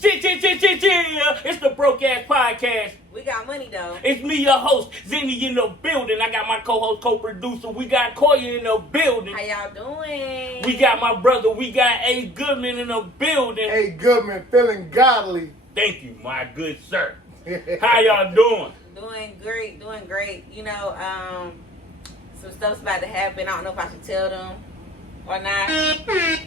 It's the Broke Ass Podcast. We got money though. It's me, your host, Zenny in the building. I got my co-host, co-producer. We got Koya in the building. How y'all doing? We got my brother. We got A. Goodman in the building. A. Goodman, feeling godly. Thank you, my good sir. How y'all doing? Doing great. You know, some stuff's about to happen. I don't know if I should tell them or not. What's going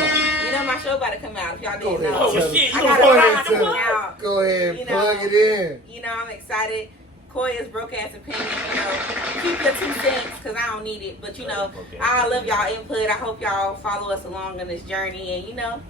on? You know, my show about to come out. If y'all Go didn't ahead. know. Oh, shit. I You got gonna a plug lot it coming in? out. Go ahead, You plug know, it in. You know, I'm excited. Koya's broke ass opinion, you know, keep your 2 cents because I don't need it. But, you know, I love y'all input. I hope y'all follow us along on this journey and, you know,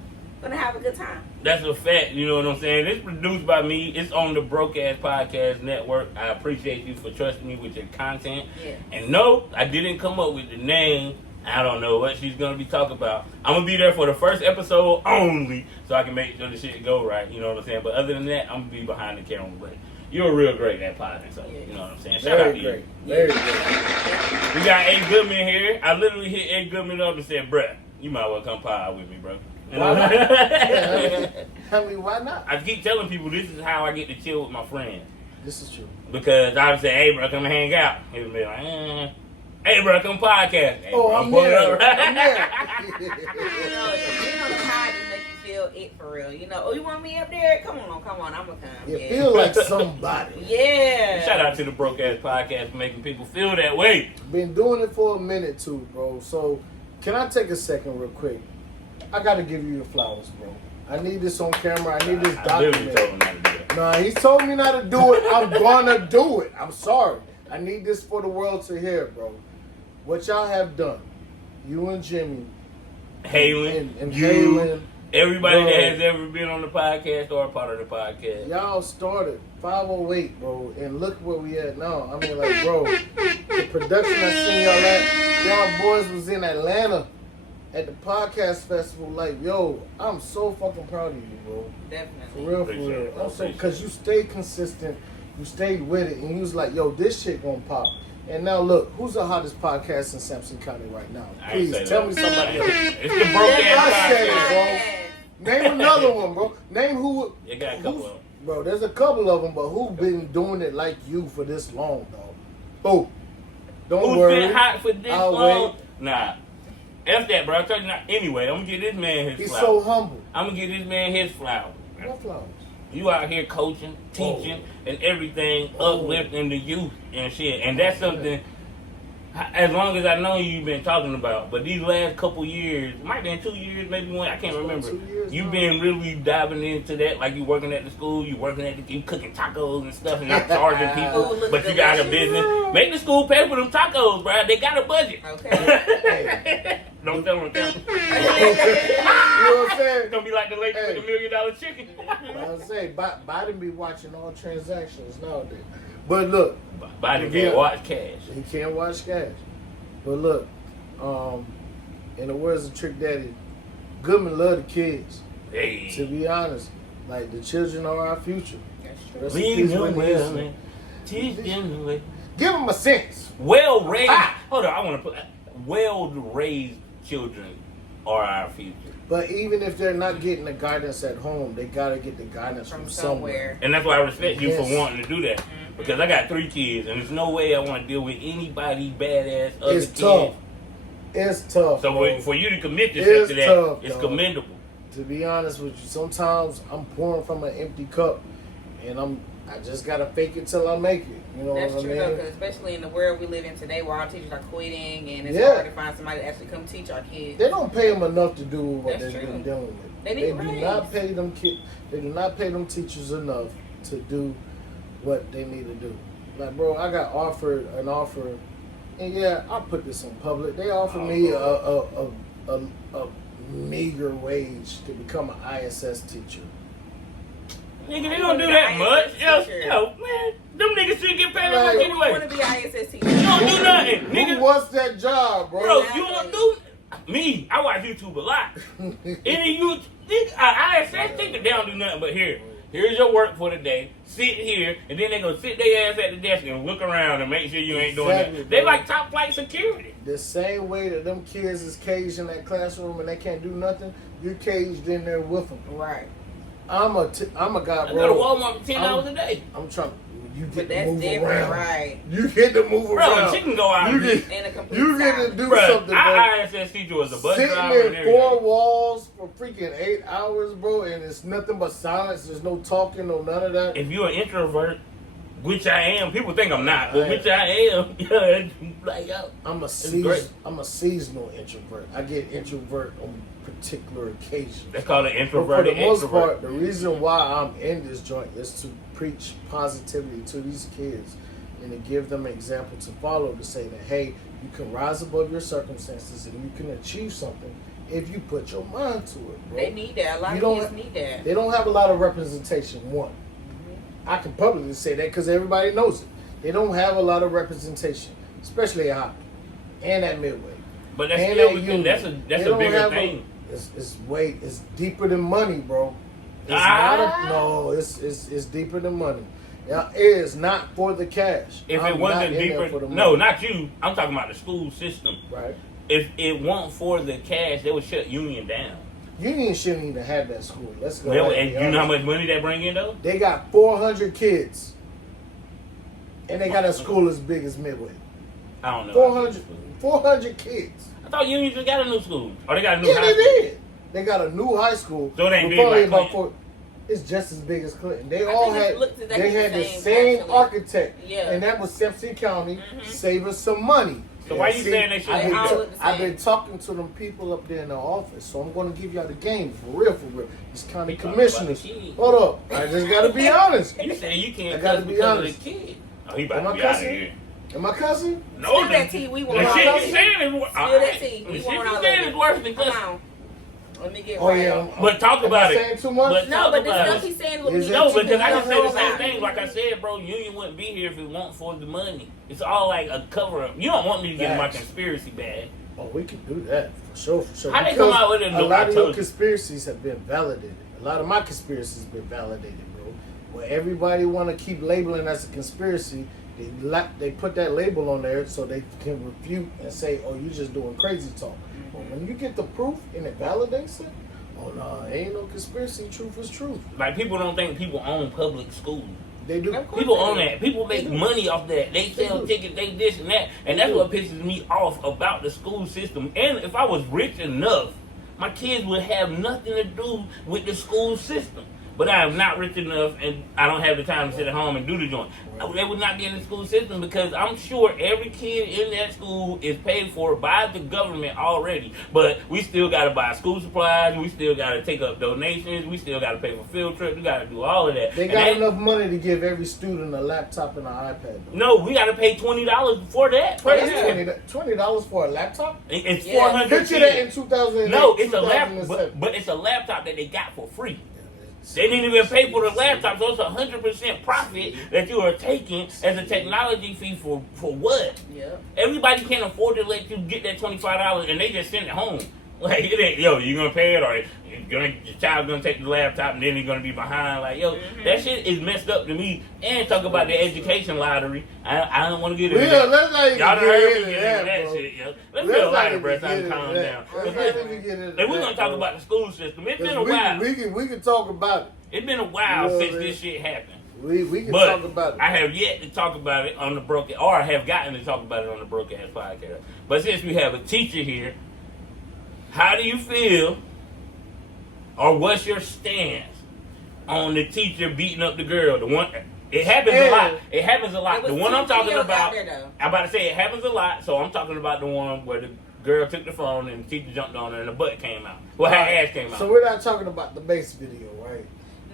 gonna have a good time. That's a fact, you know what I'm saying? It's produced by me. It's on the Broke Ass Podcast Network. I appreciate you for trusting me with your content. Yeah. And no, I didn't come up with the name. I don't know what she's going to be talking about. I'm going to be there for the first episode only so I can make sure the shit go right, you know what I'm saying? But other than that, I'm going to be behind the camera. But you're real great at podcasting, so you know what I'm saying? Shout out to you. Very great. We got A. Goodman here. I literally hit A. Goodman up and said, bruh, you might well come pod with me, bro. Why not? I mean, why not? I keep telling people this is how I get to chill with my friends. This is true. Because I would say, hey, bro, come hang out. He would be like, hey, bro, come podcast. Hey, Oh, bro, I'm pull it there. up. I'm there. You know, the pod just make you feel it for real. You know, oh, you want me up there? Come on, I'm gonna come. You Yeah. feel like somebody. Yeah. Shout out to the Broke Ass Podcast for making people feel that way. Been doing it for a minute too, bro. So, can I take a second real quick? I gotta give you your flowers, bro. I need this on camera. I need this I literally told him documented. not to do that. Nah, he told me not to do it. I'm gonna do it. I'm sorry. I need this for the world to hear, bro. What y'all have done, you and Jimmy, Halen, and you, Halen, everybody bro. that has ever been on the podcast or a part of the podcast. y'all started 508, bro, and look where we at now. I mean, like, bro, the production I seen y'all at, y'all boys was in Atlanta at the podcast festival. Like, yo, I'm so fucking proud of you, bro. For Definitely. real, for Appreciate real. it, bro. Also, because you stayed consistent, you stayed with it, and you was like, yo, this shit gonna pop. And now look, who's the hottest podcast in Sampson County right now? I ain't Please say tell that. me somebody else. It's the Broke I Ass said it, Podcast. bro. Name another one, bro. Name who. You got a couple of them. Bro, there's a couple of them, but who been doing it like you for this long, dog? Oh, don't Who's worry. been hot for this I'll long? wait. Nah. F that, bro. I told you not. Anyway, I'm going to give this man his He's flowers. so humble. I'm going to give this man his flowers. What flowers? You out here coaching, teaching, and everything, Oh. uplifting the youth and shit. And that's something, as long as I know you've been talking about. But these last couple years, might have been 2 years, maybe one, I can't It's been remember. 2 years You've now. been really diving into that, like you working at the school, you working at the, you cooking tacos and stuff and not charging people, Oh, look but you got a delicious. business. Make the school pay for them tacos, bro. They got a budget. Okay. Don't tell them. You know what I'm saying? It's gonna be like the lady with the $1 million chicken. I was saying, Biden be watching all transactions nowadays. But look, Biden Yeah. can't watch cash. he can't watch cash. But look, in the words of Trick Daddy, Goodman love the kids. Hey. To be honest, like the children are our future. That's true. Rest in Leave peace, them Whitney well, Houston. man. Teach them the way. Give them a sense. Well raised. Ah! Hold on, I want to put. Well raised children are our future, But even if they're not getting the guidance at home, they gotta get the guidance from somewhere. and that's why I respect you for Yes. wanting to do that. Because I got 3 kids, and there's no way I want to deal with anybody badass other It's kids. tough. It's tough. So bro. for you to commit yourself It's to that, tough, it's dog. commendable. To be honest with you, sometimes I'm pouring from an empty cup, and I just gotta fake it till I make it. You know That's what true, I though, mean? 'cause especially in the world we live in today where our teachers are quitting and it's Yeah. hard to find somebody to actually come teach our kids. They don't pay them enough to do what That's they've true. been dealing with. They need do a raise. not pay them They do not pay them teachers enough to do what they need to do. Like, bro, I got offered an offer, and yeah, I'll put this in public. They offered me a meager wage to become an ISS teacher. Nigga, they don't do that ISS much. Yo, teacher. man, them niggas should get paid that Like, much I want anyway. to be an ISS teacher. You don't do nothing, Who nigga. wants that job, bro? Bro, you don't do me. I watch YouTube a lot. Any you, ISS teacher, they don't do nothing but here. Here's your work for the day. Sit here, and then they gonna sit their ass at the desk and look around and make sure you ain't doing Exactly, that. They bro. like top flight security. The same way that them kids is caged in that classroom and they can't do nothing, You're caged in there with them. Right. I'm a guy, I bro. go to Walmart for 10 hours a day. I'm trying. You But get to that's move different, around. right? You get to move Bro, around. she can go out You and get, In a complete you get to silence. do Bro, something, bro. our ISS teacher was a bus Sitting driver and in four everything. walls for freaking 8 hours, bro, and it's nothing but silence. There's no talking, no none of that. If you're an introvert, which I am, people think I'm not, but I which I am, yeah, like, yo. I'm great. I'm a seasonal introvert. I get introvert on particular occasions. That's called an But for introverted the most introvert. part, the reason why I'm in this joint is to preach positivity to these kids and to give them an example to follow, to say that, hey, you can rise above your circumstances and you can achieve something if you put your mind to it, bro. They need that. A lot You of don't kids ha- need that. They don't have a lot of representation, one. I can publicly say that because everybody knows it. They don't have a lot of representation, especially at hockey and at Midway. But that's And still at within, that's Union. a They don't bigger have thing. It's deeper than money, bro. It's it's deeper than money. Yeah, it is not for the cash. If I'm it wasn't not in there deeper, for the money. no, not you. I'm talking about the school system. Right. If it weren't for the cash, they would shut Union down. Union shouldn't even have that school. Let's go. Well, ahead and and be you know how honest. much money they bring in though? They got 400 kids, and they got a school as big as Midway. I don't know. 400 kids. I thought Union just got a new school, or they got a new Yeah, high they school. did. They got a new high school. So it ain't with big probably like about Clinton. It's just as big as Clinton. They I all think it had. looks exactly They had the the same, same actually. architect, Yeah. and that was Simpson County. Mhm. Save us some money. So why you saying they shouldn't be I've there? been, I've been talking to them people up there in the office, so I'm going to give y'all the game for real, for real. These county You talking commissioners. about the kid. Hold up, I just got to be honest. You saying you I can't gotta cuss be because honest. of the kid? Oh, he Am about I to be out of cussing? here. Am I cussing? No, Spill the- that tea. We want the all shit of you it. saying is Spill that tea. the We shit want you all saying of is it. worse than Come cussing. on. Let me get Oh right. yeah. But talk Am about I it. saying too much? But- No, but the Talk about stuff it. he's saying will Is be it- No, because I don't can say know the same about. thing. Like I said, bro, Union wouldn't be here if it weren't for the money. It's all like a cover up. You don't want me to get in my Facts. conspiracy bag. Oh, we can do that for sure, for sure. How they Because come out with it? a lot of your told you. conspiracies have been validated. A lot of my conspiracies have been validated, bro. Where everybody want to keep labeling as a conspiracy, they put that label on there so they can refute and say, "Oh, you just doing crazy talk." But when you get the proof and it validates it, oh no, ain't no conspiracy. Truth is truth. Like people don't think people own public schools. They do. Of course. People own that. People make money off that. They sell do. tickets, they this and that. And They that's do. what pisses me off about the school system. And if I was rich enough, my kids would have nothing to do with the school system. But I am not rich enough and I don't have the time to sit at home and do the joint. They would not be in the school system because I'm sure every kid in that school is paid for by the government already. But we still got to buy school supplies. We still got to take up donations. We still got to pay for field trips. We got to do all of that. They And got that- enough money to give every student a laptop and an iPad. Though. No, we got to pay $20 for that. Per That's year. $20 for a laptop. It's Yeah. 400. Picture that in 2008. No, it's a laptop, 2007. but it's a laptop that they got for free. They didn't even pay for the laptop, so it's 100% profit that you are taking as a technology fee for what? Yep. Everybody can't afford to let you get that $25 and they just send it home. Like, it ain't, yo, you gonna pay it or your child's gonna take the laptop and then you're gonna be behind. Like, yo, that shit is messed up to me. And talk about the education lottery. I don't want to get into Yeah, that. let's not even Y'all done get heard me into get that, into that bro. shit, yo. Let's Let's get a not lighter even breath get and into calm that. down. Let's not even get into And we're that, gonna talk bro. about the school system. It's been a we while. we can talk about it. It's been a while You know since what I mean? this shit happened. We can But talk about it. I have yet to talk about it on the Broken, or I have gotten to talk about it on the Broadcast podcast. But since we have a teacher here, how do you feel, or what's your stance on the teacher beating up the girl? The one, it happens a lot. It happens a lot. There The was one I'm two talking videos about, out there, though. I'm about to say it happens a lot. So I'm talking about the one where the girl took the phone and the teacher jumped on her and the butt came out. Well, her ass came out. So we're not talking about the base video, right?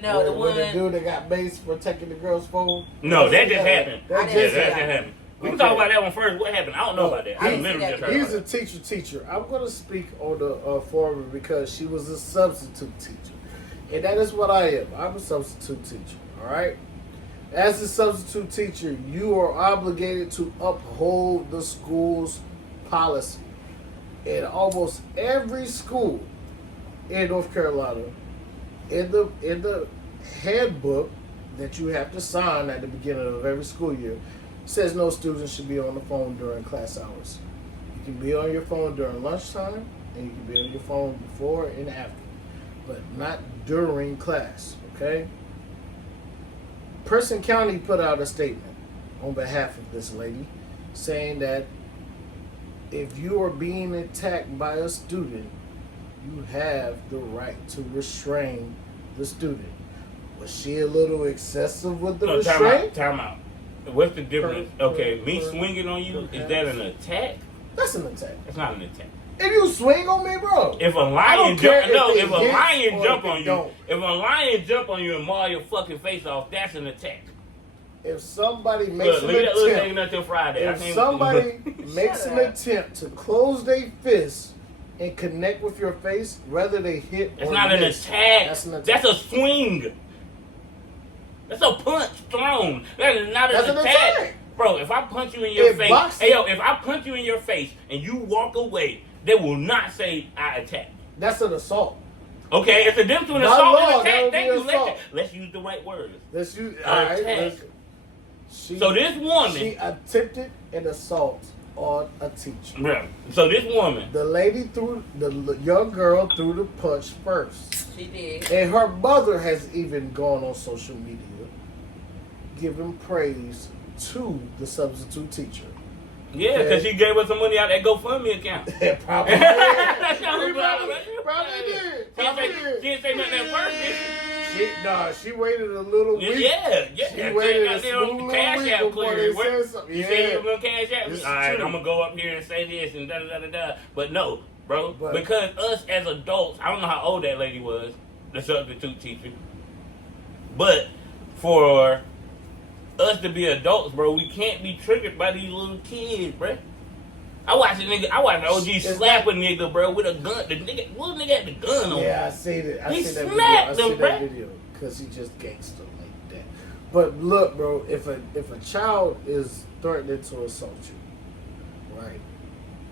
No, where, the where one. the dude that got base for taking the girl's phone. No, that just happened. That I Yeah, didn't just see that that. just happened. We can Okay. talk about that one first. What happened? I don't know about that. I I didn't literally see just that. heard He's about a it. teacher. I'm going to speak on the forum because she was a substitute teacher. And that is what I am. I'm a substitute teacher, all right? As a substitute teacher, you are obligated to uphold the school's policy. In almost every school in North Carolina, in the handbook that you have to sign at the beginning of every school year, says no student should be on the phone during class hours. You can be on your phone during lunchtime, and you can be on your phone before and after. but not during class, okay? Person County put out a statement on behalf of this lady saying that if you are being attacked by a student, you have the right to restrain the student. Was she a little excessive with the restraint? Time out. What's the difference? Okay, me per- swinging on you, is that an attack? That's an attack. It's not an attack. If you swing on me, bro. If a I lion don't care if a hits lion or jump if on it you, don't. if a lion jump on you and maul your fucking face off, that's an attack. If somebody makes Look, an leave that little attempt, thing until Friday. I if can't- somebody makes an up. attempt to close their fist and connect with your face, whether they hit It's or not an miss, attack. That's an attack. That's a swing. That's a punch thrown. That is not That's an an attack. attack. Bro, if I punch you in your In face, boxing- hey yo, if I punch you in your face and you walk away, they will not say I attack. That's an assault. Okay, it's a difference between By assault law, and that attack. would Thank be you. assault. Let's use the right words. That's you. All right, Attack. listen. She, So this woman, she attempted an assault on a teacher. bro. So this woman, The lady threw the young girl threw the punch first, She did. and her mother has even gone on social media giving praise to the substitute teacher. yeah, because she gave us some money out that GoFundMe account. Probably That's did. how we Probably Probably did. She Probably didn't did. say nothing at first, did She waited a little she? week. Yeah. She waited a That smooth little little Cash week App before clear. they What? said something. You Yeah. said you were going to Cash App? This is All right, true. I'm going to go up here and say this and da-da-da-da-da. But no, bro, But- because us as adults, I don't know how old that lady was, the substitute teacher, but for us to be adults, bro, we can't be triggered by these little kids, bro. I watched an OG It's slap a nigga, bro, with a gun. The little nigga had the gun on him. Yeah, I seen it. I He seen that video. smacked I seen him, that bruh. video because he just gangster like that. But look, bro, if a child is threatening to assault you, right?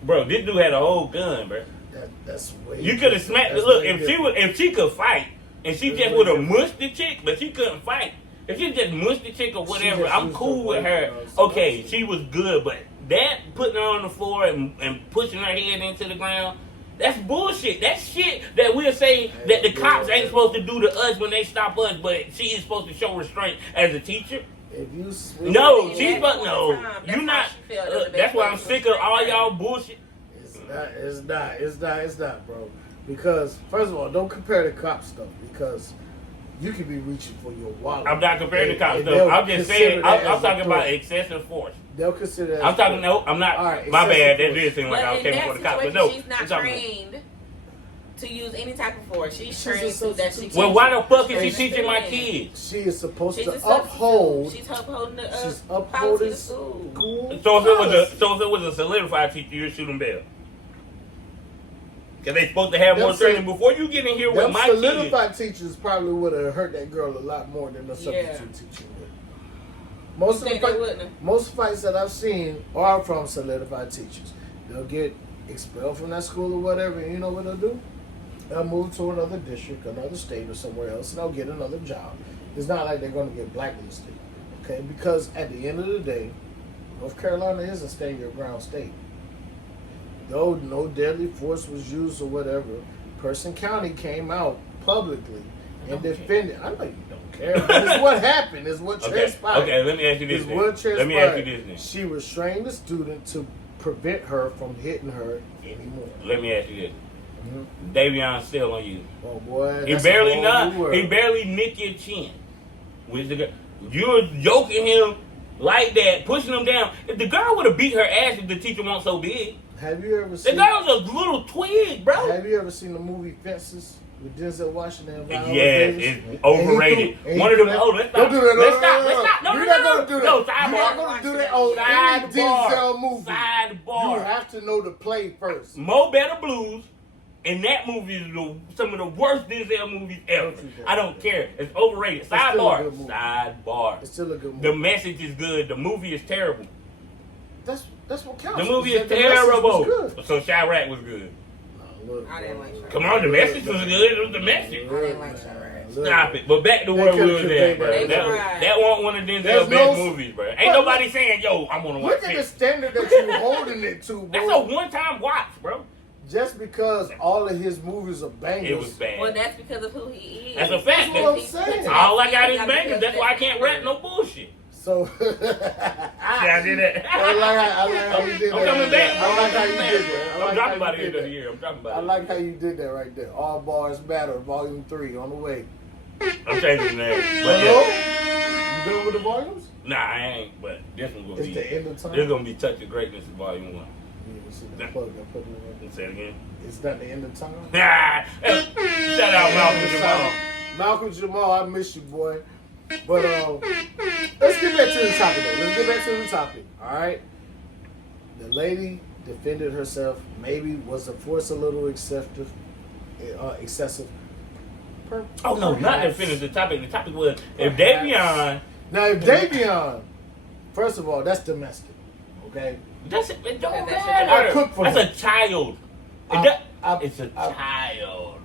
Bro, this dude had a whole gun, bro. That's way. You could have smacked. that's Look, way if she could fight, and she That's just way would have different. mushed the chick, but she couldn't fight. If she just mushed the chick or whatever, just I'm used cool her with her. weight, so Okay, that's- she was good, but that putting her on the floor and pushing her head into the ground, that's bullshit. That's shit that we'll say that the cops ain't supposed to do to us when they stop us, but she is supposed to show restraint as a teacher. If you swing, No, At she's that but point no. in time, You that's not. how she felt. It was the That's best why way I'm to sick of all restrain her. y'all bullshit. It's not, bro. Because first of all, don't compare the cop stuff because you could be reaching for your wallet. I'm not comparing the cops And stuff. they'll I'm just consider saying. that I'm as a talking about threat. excessive force. They'll consider that. I'm as talking. a No, I'm not. All right, my bad. That excessive did seem like I was But in came for that the cops, but situation, no. she's not I'm talking- trained to use any type of force. She's She's trained a so that she substitute. Well, why the fuck is she She's teaching my trained. kids? She is supposed She's to a substitute. uphold. She's upholding the She's policy upholding of school. school. So if policy. it was a solidified teacher, you'd shoot them bail. Cause they supposed to have more Them training before you get in here with Them my kids. solidified teachers probably would have hurt that girl a lot more than the substitute teacher would. Most of, the Think they fight, wouldn't? most fights that I've seen are from solidified teachers. They'll get expelled from that school or whatever, and you know what they'll do? They'll move to another district, another state, or somewhere else, and they'll get another job. It's not like they're going to get blacklisted, okay? Because at the end of the day, North Carolina is a stand your ground state. Though no deadly force was used or whatever, Person County came out publicly and don't care. defended. I know you don't care. But it's what happened. It's what Okay, transpired. okay. Let me ask you this. It's then. what Let transpired. me ask you this. Then. She restrained the student to prevent her from hitting her anymore. Let me ask you this. Mhm. Davion's still on you. Oh boy, He that's barely a whole not. new world. He barely nick your chin. With the girl, you're joking him like that, pushing him down. If the girl would have beat her ass if the teacher wasn't so big. Have you ever The seen? girl's a little twig, bro. Have you ever seen the movie Fences with Denzel Washington? And Viola Yes, Davis? it's overrated. And he One of them. threw- Oh, let's Don't stop. do that. Let's stop. Let's stop. No, You're no, not no, gonna do that. no. You're not Sidebar. gonna do that on any Denzel movie. You Sidebar. have to know the play first. Mo Better Blues, and that movie is some of the worst Denzel movies ever. Don't you dare. I don't care. It's overrated. still a Sidebar. good movie. Sidebar. It's still a good movie. The message is good. The movie is terrible. That's what counts. The movie is The message was terrible. good. So Chirac was good. No, look, I didn't like Chirac. Come on, the message was good. It was the message. I didn't like Chirac. Stop it. But back to They where we could've was conveyed at, bro. that. They That, tried. that wasn't one of Denzel's There's best no- movies, bro. Ain't But nobody saying, yo, I'm gonna watch Look at the it. standard that you're holding it to, bro. That's a one-time watch, bro. just because all of his movies are bangers. It was bad. Well, that's because of who he is. That's a fact. That's what I'm saying. All I got is bangers. That's why I can't rap no bullshit. So See, I did that. I like how you did that. I'm coming back. I like how you did that. I'm dropping by the end of the year. I'm dropping by. I like how you did that right there. All Bars Matter, Volume 3 on the way. I'm changing the name. But Hello? yeah. You done with the volumes? Nah, I ain't. But this one's gonna It's be. the end of time. This gonna be Touch of Greatness in Volume 1. Yeah, see the plug I put it in. Say it again. It's not the end of time. Nah. Shout out Malcolm Jamal. Malcolm Jamal, I miss you, boy. But let's get back to the topic, though. Let's get back to the topic. All right. The lady defended herself. Maybe was the force a little excessive. Oh no, not to finish the topic. The topic was if Davion. Now, if Davion, first of all, that's domestic. Okay. That's it. It don't That's matter. I cook for That's him. a child. It's a I- child.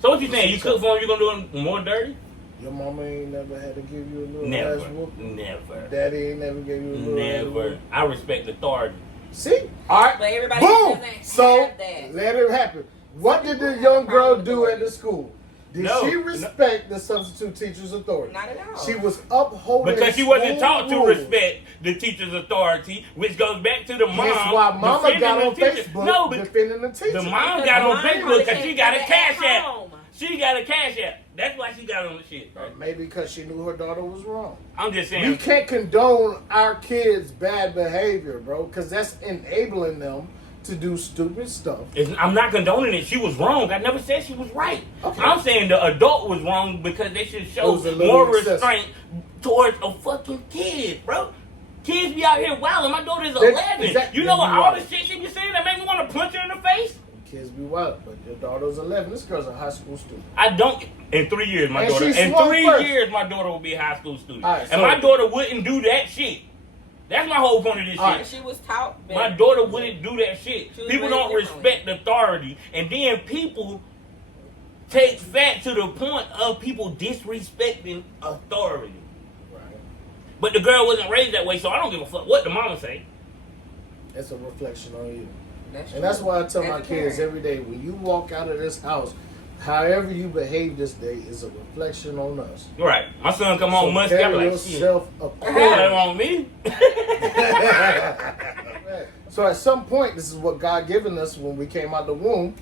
So what you saying? You cook for him? You gonna do him more dirty? Your mama ain't never had to give you a little ass Never. whoop. Never. Daddy ain't never gave you a little ass Never. whoop. I respect authority. See? All right. But everybody Boom. doesn't So have that. let it happen. What did the young girl do at the school? Did No, she respect the substitute teacher's authority? Not at all. She was upholding Because she wasn't school taught to rules. respect the teacher's authority, which goes back to the mom. That's why Mama defending got the on teacher. Facebook No, but defending the teacher. the mom Because got on mom Facebook probably because she can't got a do that cash at app. home. She got a cash app. That's why she got on the shit. Right? Maybe because she knew her daughter was wrong. I'm just We saying. can't condone our kids' bad behavior, bro, because that's enabling them to do stupid stuff. I'm not condoning it. She was wrong. I never said she was right. Okay. I'm saying the adult was wrong because they should It show was a little more excessive. restraint towards a fucking kid, bro. Kids be out here wilding. My daughter's That- 11. exactly. You know what? They be All wild. the shit she be saying that make me want to punch her in the face. Kids be wild, but your daughter's 11. This girl's a high school student. I don't. In 3 years, my And daughter. she In swung 3 first. years, my daughter will be a high school student, All right, and so- my daughter wouldn't do that shit. That's my whole point of this All shit. right. She was taught better. My daughter wouldn't do that shit. She was People raised don't differently. respect authority, and then people take fat to the point of people disrespecting authority. Right. But the girl wasn't raised that way, so I don't give a fuck what the mama say. It's a reflection on you. That's And that's true. why I tell As my a kids parent. every day, when you walk out of this house, however you behave this day is a reflection on us. Right. My son come So home musty. I'm carry like, shit. yourself That accordingly. on me. So at some point, this is what God given us when we came out the womb,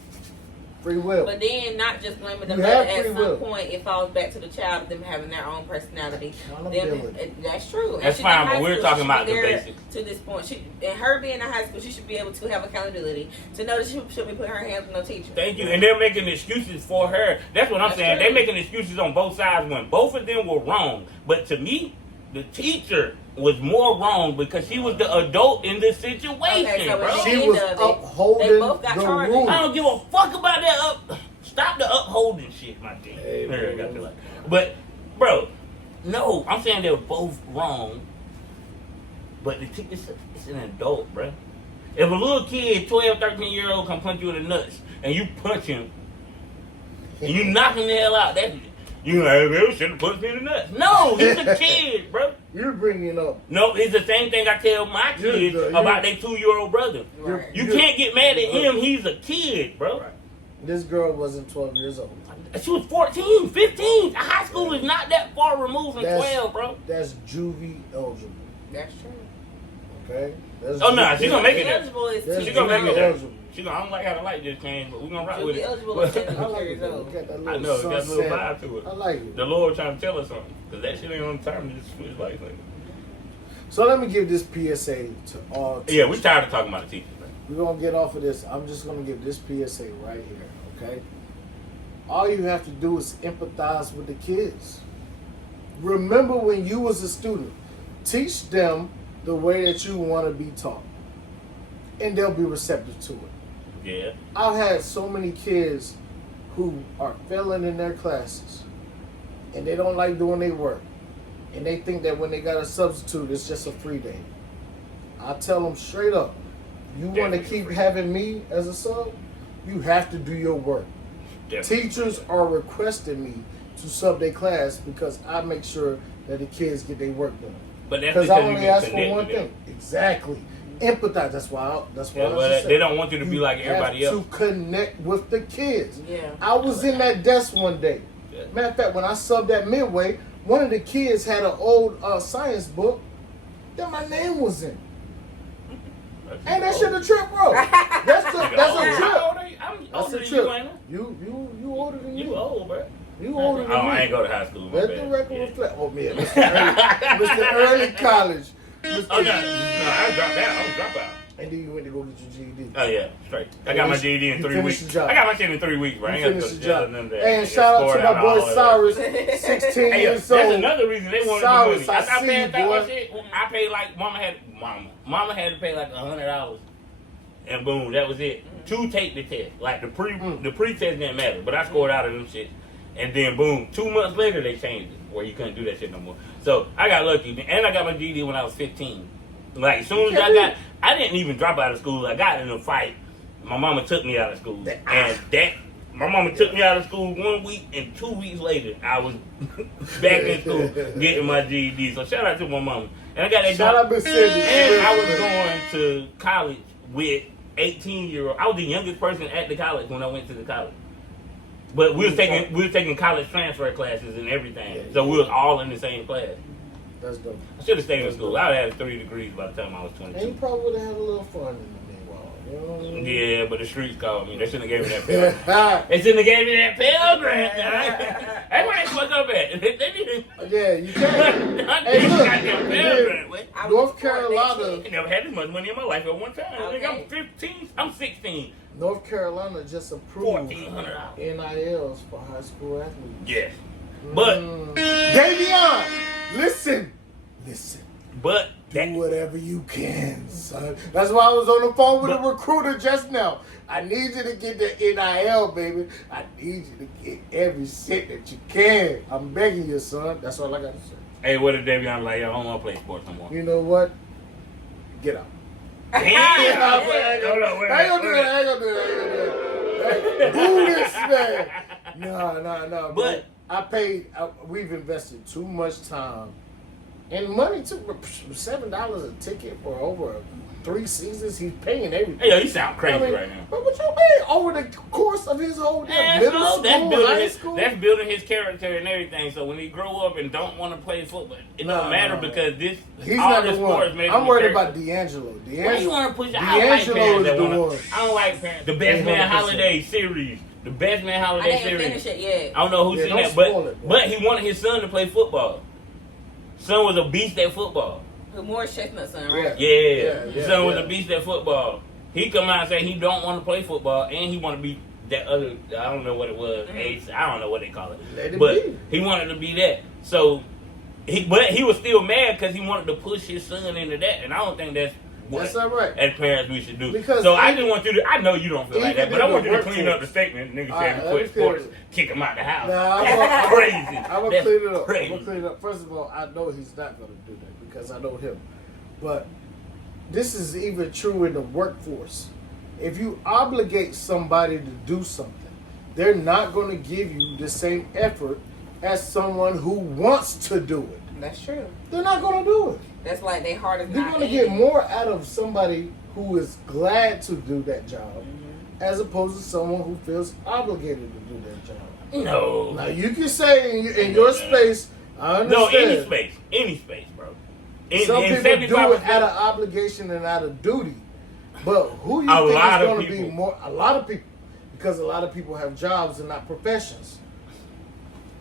free will. But then, not just blaming the You mother. have At free some will. point, it falls back to the child of them having their own personality. Accountability. That's true. And That's she's fine, in but high we're school. talking She should about be the there basics. To this point, and her being in high school, she should be able to have accountability to know that she should be putting her hands on no teacher. Thank you. And they're making excuses for her. That's what I'm That's saying. true. They're making excuses on both sides when both of them were wrong. But to me, the teacher was more wrong because she was the adult in this situation, Okay, so bro. at the She end was of it, upholding they both got the charges. rules. I don't give a fuck about that. Stop the upholding shit, my G. Hey, There, I bro. got to like. But, bro, no, I'm saying they're both wrong. But it's an adult, bro. If a little kid, 12, 13-year-old, come punch you in the nuts, and you punch him, and you knock him the hell out, that's you like, they should have punched me in the nuts. No, he's a kid, bro. You're bringing up. No, it's the same thing I tell my kids about their 2-year-old brother. Right. You can't get mad at him. He's a kid, bro. Right. This girl wasn't 12 years old. She was 14, 15. High school is not that far removed from 12, bro. That's juvie eligible. That's true. Okay? That's Oh, nah, she gonna make it there. Eligible is That's She two gonna make years it there. old. She gonna, I don't like how the light just changed, but we're gonna rock She'll with be it. eligible at I 17 like years it. old. Look at that I little know, it got a little sunset. vibe to it. I like it. The Lord trying to tell us something. Because that shit ain't on time to just switch lights. Like. So let me give this PSA to all teachers. Yeah, we tired of talking about the teachers, man. We're going to get off of this. I'm just going to give this PSA right here, okay? All you have to do is empathize with the kids. Remember when you was a student. Teach them the way that you want to be taught. And they'll be receptive to it. Yeah. I've had so many kids who are failing in their classes and they don't like doing their work. And they think that when they got a substitute, it's just a free day. I tell them straight up, you want to Definitely keep free. having me as a sub, you have to do your work. Definitely. Teachers are requesting me to sub their class because I make sure that the kids get their work done. But that's Because because I you only get ask for connected one with them. thing. Exactly. empathize. That's why I Yeah, was but just they saying, don't want you to be like everybody have else. to connect with the kids. Yeah. I was in that desk one day. Yeah. Matter of fact, when I subbed at Midway, one of the kids had an old science book that my name was in. And that shit a trip, bro. That's a trip. I'm That's older a than trip. you, ain't I? You older than You old, bro. You older than me. I ain't go to high school. My Let the bad. record Yeah. reflect. Oh man, Mr. Early College. Mr. Oh no, I dropped out. I was drop out. And then you went to go get your GED. Oh yeah, straight. I got my GED in You 3 finished weeks. the job. I got my shit in 3 weeks, bro. I You ain't got to finished go the to job. jail. None of that. And shout out to my boy Cyrus, 16 Hey, years that's old. another reason they wanted Cyrus, the money. I I see paid you, that boy. shit. I paid like mama had to pay like $100, and boom, that was it. To take the test, like the pre-test didn't matter, but I scored out of them shit, and then boom, 2 months later they changed it where you couldn't do that shit no more. So I got lucky, and I got my GED when I was 15. Like as soon as I didn't even drop out of school. I got in a fight. My mama took me out of school, and my mama took me out of school 1 week, and 2 weeks later I was back in school getting my GED. So shout out to my mama. And I got that Shout job. out Miss Cindy. And I was going to college with 18-year-old. I was the youngest person at the college when I went to the college. But we was taking college transfer classes and everything. So we was all in the same class. That's dope. I should have stayed in school. I would have had 3 degrees by the time I was And you 22. probably would have had a little fun in the meanwhile. You know what I mean? Yeah, but the streets called me. They shouldn't have gave me that Pell. They shouldn't have gave me that Pell Grant. That's where they fucked up at. They didn't. Yeah, you can. Hey, Hey, look, goddamn Pell Grant. What? I North was born that Carolina, shit. I never had this much money in my life at one time. Okay. Nigga, I'm 15. I'm 16. North Carolina just approved $1,400. NILs for high school athletes. Yes. But Davion, listen. but Do whatever you can, son. That's why I was on the phone with a recruiter just now. I need you to get the NIL, baby. I need you to get every cent that you can. I'm begging you, son. That's all I got to say. hey, what if Davion like, yo, I don't want to play sports no more? You know what? Get out. Damn. I ain't Hold on, gonna do that. Boo this man. No. But- We've invested too much time and money too. $7 a ticket for over 3 seasons. He's paying everything. Hey, yo, you sound crazy I mean, right now. But what you mean? Over the course of his whole Man, middle so school, high school? that's building his character and everything. So when he grow up and don't want to play football, it don't matter because this He's all not the the sports one. made I'm him a worried character. about D'Angelo. Why you want to push? I like D'Angelo parents is that the wanna. one. I don't like parents. The Best Man 100%. Holiday series. The Best Man I Holiday didn't series. finish it yet. I don't know who Yeah, seen don't that, spoil it, bro. but he wanted his son to play football. Son was a beast at football. Morris Chestnut's son, right? Yeah, his son was yeah. a beast at football. He come out and say he don't want to play football, and he want to be that other. I don't know what it was. Ace. I don't know what they call it. Let him But be. he wanted to be that. So he was still mad because he wanted to push his son into that, and I don't think that's what That's all right. as parents we should do. Because so I even- just want you to. I know you don't feel like that, even but I in want the you to clean up the workforce. statement. Nigga All said right, he let me quit clear sports, it. kick him out the house. Nah, That's crazy. I'm gonna That's clean it up. crazy. I'm gonna clean it up. First of all, I know he's not gonna do that because I know him. But this is even true in the workforce. If you obligate somebody to do something, they're not going to give you the same effort as someone who wants to do it. That's true. They're not going to do it. That's like they heart is They're not going to in get it. more out of somebody who is glad to do that job as opposed to someone who feels obligated to do that job. No. Now, you can say in your space, I understand. No, any space, bro. Some In people do 75%. it out of obligation and out of duty. But who you A think lot is of going to be people. more? A lot of people. Because a lot of people have jobs and not professions.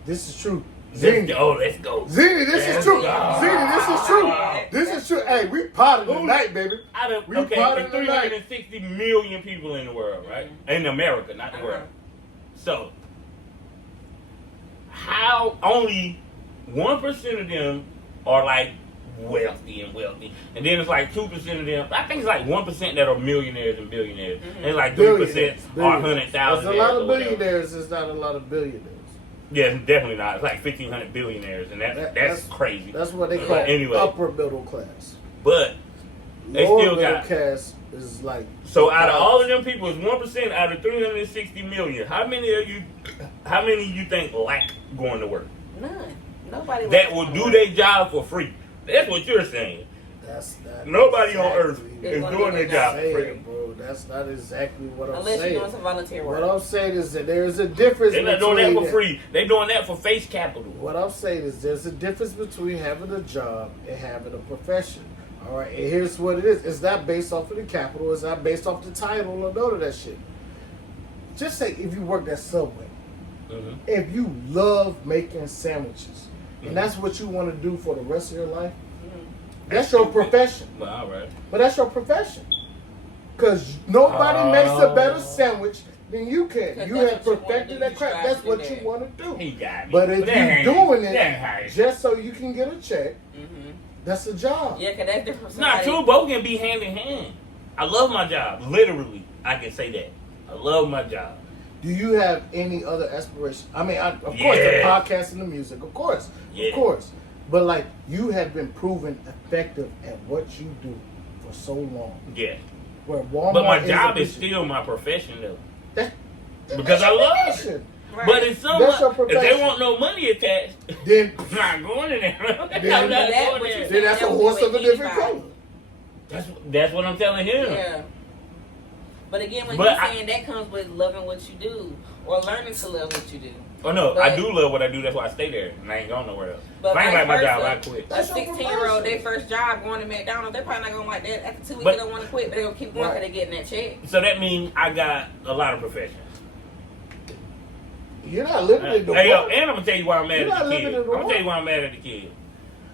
This is true. Zini, Let's go. Zini, this is true. Yeah. Zini, this is true. This is true. Hey, we potted tonight, baby. We Okay, potted there's tonight. 360 million people in the world, right? In America, not the world. So, how only 1% of them are like wealthy, and then it's like 2% of them. I think it's like 1% that are millionaires and billionaires, and like 3% are 100,000. There's a lot of billionaires. There's not a lot of billionaires. Yeah, definitely not. It's like 1,500 billionaires, and that's crazy. That's what they But call anyway. upper middle class. But they Lower still middle got. class is like. So out of all of them people, it's 1% out of 360 million. How many you think like going to work? None. Nobody That wants will to do work. their job for free. That's what you're saying. That's not Nobody on earth exactly is what doing their I'm job for saying, free. bro. That's not exactly what I'm Unless saying. you're doing some volunteer work. What I'm saying is that there's a difference. They're not doing that between for free. They're doing that for face capital. What I'm saying is there's a difference between having a job and having a profession. All right, and here's what it is. It's not based off of the capital. It's not based off the title or none of that shit. Just say if you work at Subway, Mm-hmm. if you love making sandwiches, and that's what you want to do for the rest of your life, that's your profession. Well, all right. But that's your profession. Because nobody makes a better sandwich than you can. 'Cause You that's have what you wanna perfected do. that You crap. strive That's to what do you that. want to do. He got me. But if you're doing it just so you can get a check, Mm-hmm. that's a job. Yeah, because that's different. It's not true. Both can be hand in hand. I love my job. Literally, I can say that. I love my job. Do you have any other aspiration? I mean, of course, the Yeah. podcast and the music, of course, Yeah. of course. But like, you have been proven effective at what you do for so long. Yeah. Where Walmart But my is job a is business. still my profession, though. That's Because I your love it. profession. Right. But it's some, That's your if they profession. want no money attached, Then, I'm not going in there. I'm not Then- going That what there. you then that's a That would horse be of a with different anybody. color. That's what I'm telling him. Yeah. But again, when But you're I- saying that comes with loving what you do or learning to love what you do. Oh no, I But- do love what I do. That's why I stay there, and I ain't going nowhere else. But If I ain't vice like my job, versa, I quit. A That's your 16-year-old, profession. their first job going to McDonald's, they're probably not going to like that. After 2 weeks, But- they don't want to quit, but they're going to keep going Right. because they're getting that check. So that means I got a lot of professions. You're not limited to Hey, yo, one. and I'm gonna tell you why I'm mad You're at the not kid. limited I'm to gonna tell one. you why I'm mad at the kid. Oh,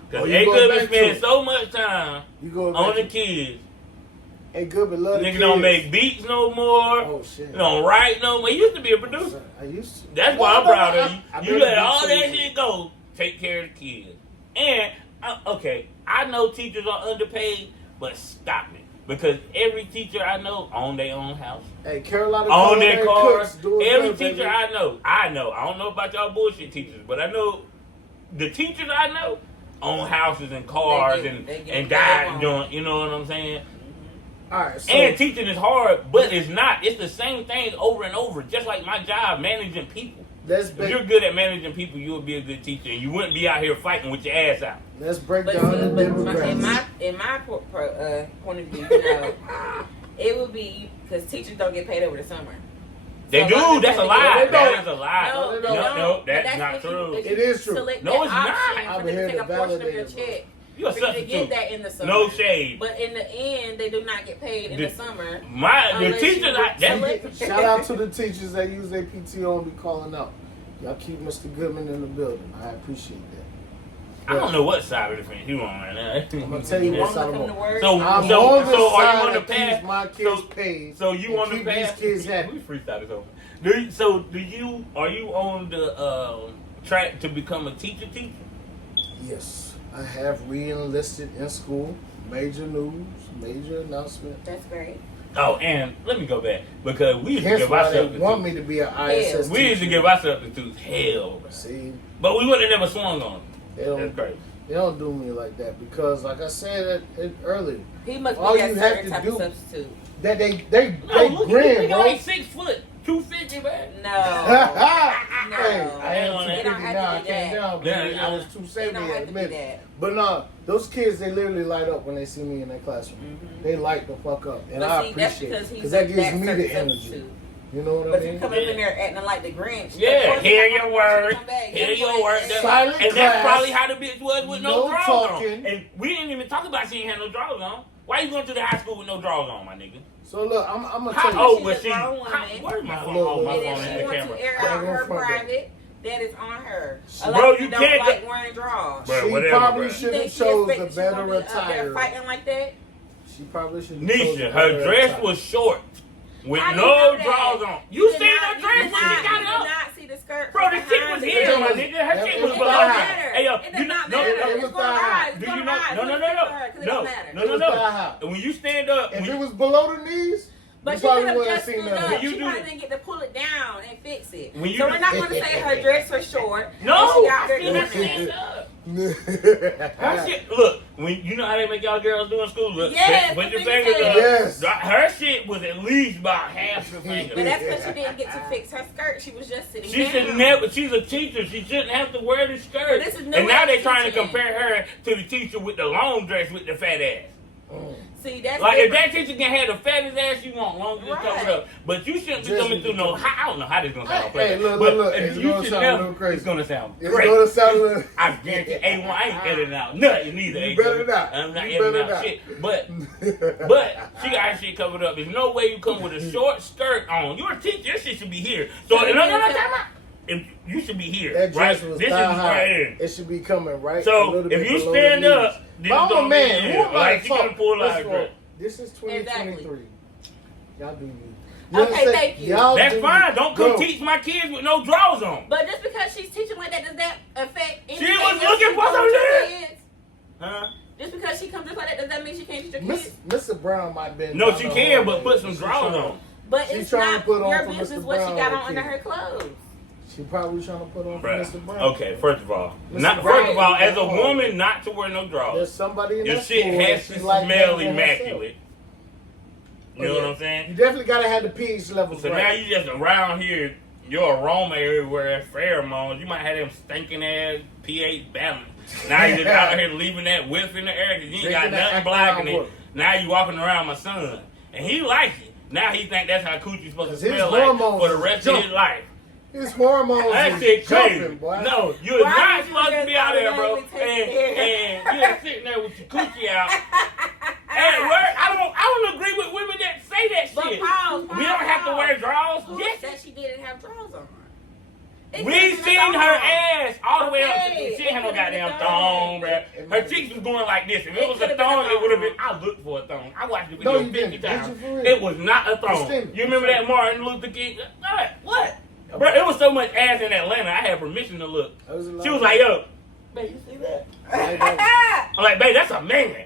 Because you they going could back have to spent it. so much time You go on back the to- kids. Hey, good, but love the Nigga kids. don't make beats no more. Oh shit. Don't write no more. He used to be a producer. I used to. That's why I'm proud of you. You made let a all beat that too. shit go. Take care of the kids. And okay, I know teachers are underpaid, but stop it. Because every teacher I know own their own house, Hey, Carolina own their Culinary cars. Cooks doing Every good, teacher baby. I know. I don't know about y'all bullshit teachers, but I know the teachers I know own houses and cars They get and what they guys want. doing. You know what I'm saying? All right, so And teaching is hard, but it's not. It's the same thing over and over. Just like my job, managing people. let's If break, you're good at managing people, you would be a good teacher, and you wouldn't be out here fighting with your ass out. let's break But, down the but in demographics. my point of view, you know, it would be because teachers don't get paid over the summer. They So do. long as That's a they lie. get- That is a lie. No, they they don't. don't. No, But that's not if you- true. if It you is true. select No, that it's not. option I'm for them here to take to a portion of validate your it, bro. check. You're a For you to get substitute. that in the summer. No shade. But in the end, they do not get paid in the summer. The Unless teachers, you that's select- Shout out to the teachers that use their PTO and be calling out. Y'all keep Mr. Goodman in the building. I appreciate that. I don't know what side of the fence you on right now. I'm gonna tell you You what want side to I'm come to on. work? So- I'm so on the are you side on the that path? keeps my kids So- paid. So you and on the keep path? these kids happy. We freestyle this over. Are you on the track to become a teacher? Yes, I have re-enlisted in school. Major news, major announcement. That's great. Oh, and let me go back because we used to Hence give why they ourselves want me to be an ISS we used to teacher. give ourselves the hell, bro. See, But we would have never swung on they it. don't, That's crazy. they don't do me like that because, like I said earlier, He must All be you that have certain to type do- of substitute. that they No, look, grin, you bro. like 6 foot, 250, man. No. Hey, I am They 250 don't have to now. I do came that. down, Yeah, baby. yeah. I was They 270 don't at have a to do minute. that. But no, those kids, they literally light up when they see me in their classroom. Mhm. They light the fuck up, and But I see, that's appreciate because it he's because that gives that me certain the energy. substitute. You know what But I if you mean? come up in there acting like the Grinch, Yeah, of course hear you're your not gonna word. come back. Hear Guess your what? word. Silent And class. that's probably how the bitch was with no No drawers talking. on. And we didn't even talk about she ain't had no drawers on. Why you going to the high school with no drawers on, my nigga? So look, I'm gonna How tell old you. was She's she? a grown woman. Where's my phone? Look, Oh, my look. phone And if in she the wants camera. to air Bang out on her front door. private, that is on her. A Bro, lot of you people don't can't like get- wearing drawers. Bro, She whatever, probably bro. should You have think she chose expect the she gonna better be up there attire. fighting like that? She probably should. Nisha, her dress was short with How do you no know that? drawers on. You did seen not- her dress when you she did got not- it You up? did not see the skirt. Bro, the from shit was behind here, it. my nigga. Her It shit was was It below don't thigh her. matter. Hey, yo, It does you not know, matter. it It's was gonna thigh high. rise. It's Do gonna you know? rise. No, It's no, gonna no, fit her, 'cause it no, don't matter. no, It no, was no. thigh high. And when you stand up, If when it you- was below the knees, But you she probably could have wouldn't have just seen stood that. up. When you She do probably the- didn't get to pull it down and fix it. When you So do- we're not going to say her dress was short. no, and she out I there still doing not stand that. up. Her shit, look, when you know how they make y'all girls do in school. Look, Yes, put the your fingertips. fingers up. Yes. Her shit was at least about half your finger. But that's because she didn't get to fix her skirt. She was just sitting She down. should never. She's a teacher. She shouldn't have to wear the skirt. But this is new And now they're age trying to teaching. compare her to the teacher with the long dress with the fat ass. See, that's Like if different. that teacher can have the fattest ass you want, long as it's covered up. But you shouldn't be Just coming through no. I don't know how this gonna sound. on Hey, play. look, But look. if It's you gonna should sound a never- little crazy. It's gonna sound It's great. gonna sound a little. I guarantee A1, I ain't editing out nothing either. You A1. better not. I'm not You editing better out not. shit. But she got her shit covered up. There's no way you come with a short skirt on. You're a teacher. Your shit should be here. So no, time out. If you should be here, That right? dress was This is thigh high. right here. It should be coming right. a So little if bit you below stand the knees. up, this But I'm don't a man. be Who here. am I Like to she talk? gonna pull out First her of all, dress. this is 2023. Y'all do you. Okay, understand? thank you. Y'all That's do fine. you. Don't come Bro, teach my kids with no drawers on. But just because she's teaching like that, does that affect anything? She was else looking you for do some with your shit. kids? Huh? Just because she comes just like that, does that mean she can't teach your Miss, kids? Mr. Brown might be. No, she can, but put some drawers on. But She's it's trying to not put on your for business Mr. what she Brown got or on under kid. her clothes. She probably trying to put on for Bruh. Mr. Brown. Okay, first of all, Mr. first of all, Brown. as a woman, not to wear no drawers. There's somebody in Your that shit school has that to she like smell better than herself. immaculate. You know Yeah. what I'm You saying? definitely gotta have the pH levels So right. now you just around here, your aroma everywhere, pheromones. You might have them stinking ass pH balance. Now you just out here leaving that whiff in the air because you ain't got Drinking that nothing blocking alcohol. it. Now you walking around my son, and he like it. Now he think that's how coochie's supposed to 'Cause his smell like hormones for the is rest of his jumping. life. His hormones That is shit crazy. jumping, boy. No, you're Why not would you supposed to just be out there, bro. automatically take And you're sitting there with your coochie out. At work, I don't agree with women that say that But shit. pause, We don't have to wear drawers. Who Yes. said she didn't have drawers on? We seen her ass all the way up. Okay. She ain't had no It could've goddamn been thong, done. bruh. Her cheeks was going like this. If it It was a could've been thong, a it would have thong. been. I looked for a thong. I watched the No, video you 50 didn't. times. Did you for real? It was not a thong. Extended. You remember that Martin Luther King? What? Bro, it was so much ass in Atlanta. I had permission to look. That was a lot She was of- like, yo, babe, you see that? I'm like, babe, that's a man.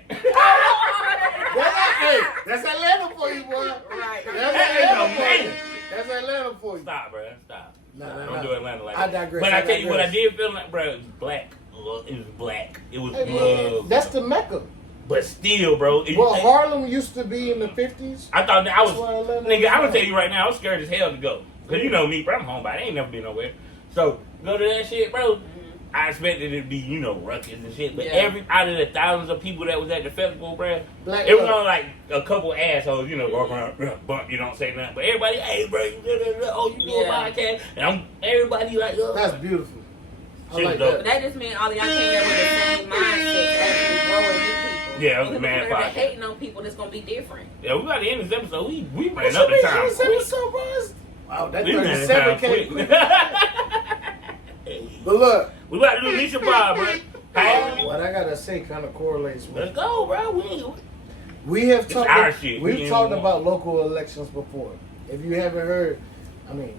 That's Atlanta for you, boy. Right. That's That is Atlanta for you. amazing. That's Atlanta for you. Stop, bro. Stop. No, Don't do Atlanta like I that. digress, But I I tell you what I digress. did feel like, bro, it was black. It was black. It was Hey, man, love. that's the Mecca. But still, bro. Well, Harlem used to be in the 50s. I thought that I was, That's why Atlanta nigga. was I'm gonna bad. tell you right now, I was scared as hell to go. Cause you know me, bro. I'm homebody. I ain't never been nowhere. So go to that shit, bro. I expected it to be, you know, ruckus and shit. But Yeah. every out of the thousands of people that was at the festival, bro, Black it was love. only like a couple assholes, you know, walk around, bump, you don't say nothing. But everybody, hey, bro, oh, you do a Yeah. podcast, and everybody like, oh. That's beautiful. I Shit like was dope. that. But that just means all of y'all came there with the same mindset to actually grow and meet people. Yeah, it was a Because mad if you're podcast. hating on people, that's gonna be different. Yeah, we about to end this episode. We ran What up you in mean time. you said it so much? Wow, that We ran in 37 time came quick. quick. But look, We about to do Nisha Bob, bro. Hey, what I gotta say kind of correlates with. let's go, bro. We have It's talked. our shit. We We've ain't talked even about local elections before. If you haven't heard, I mean,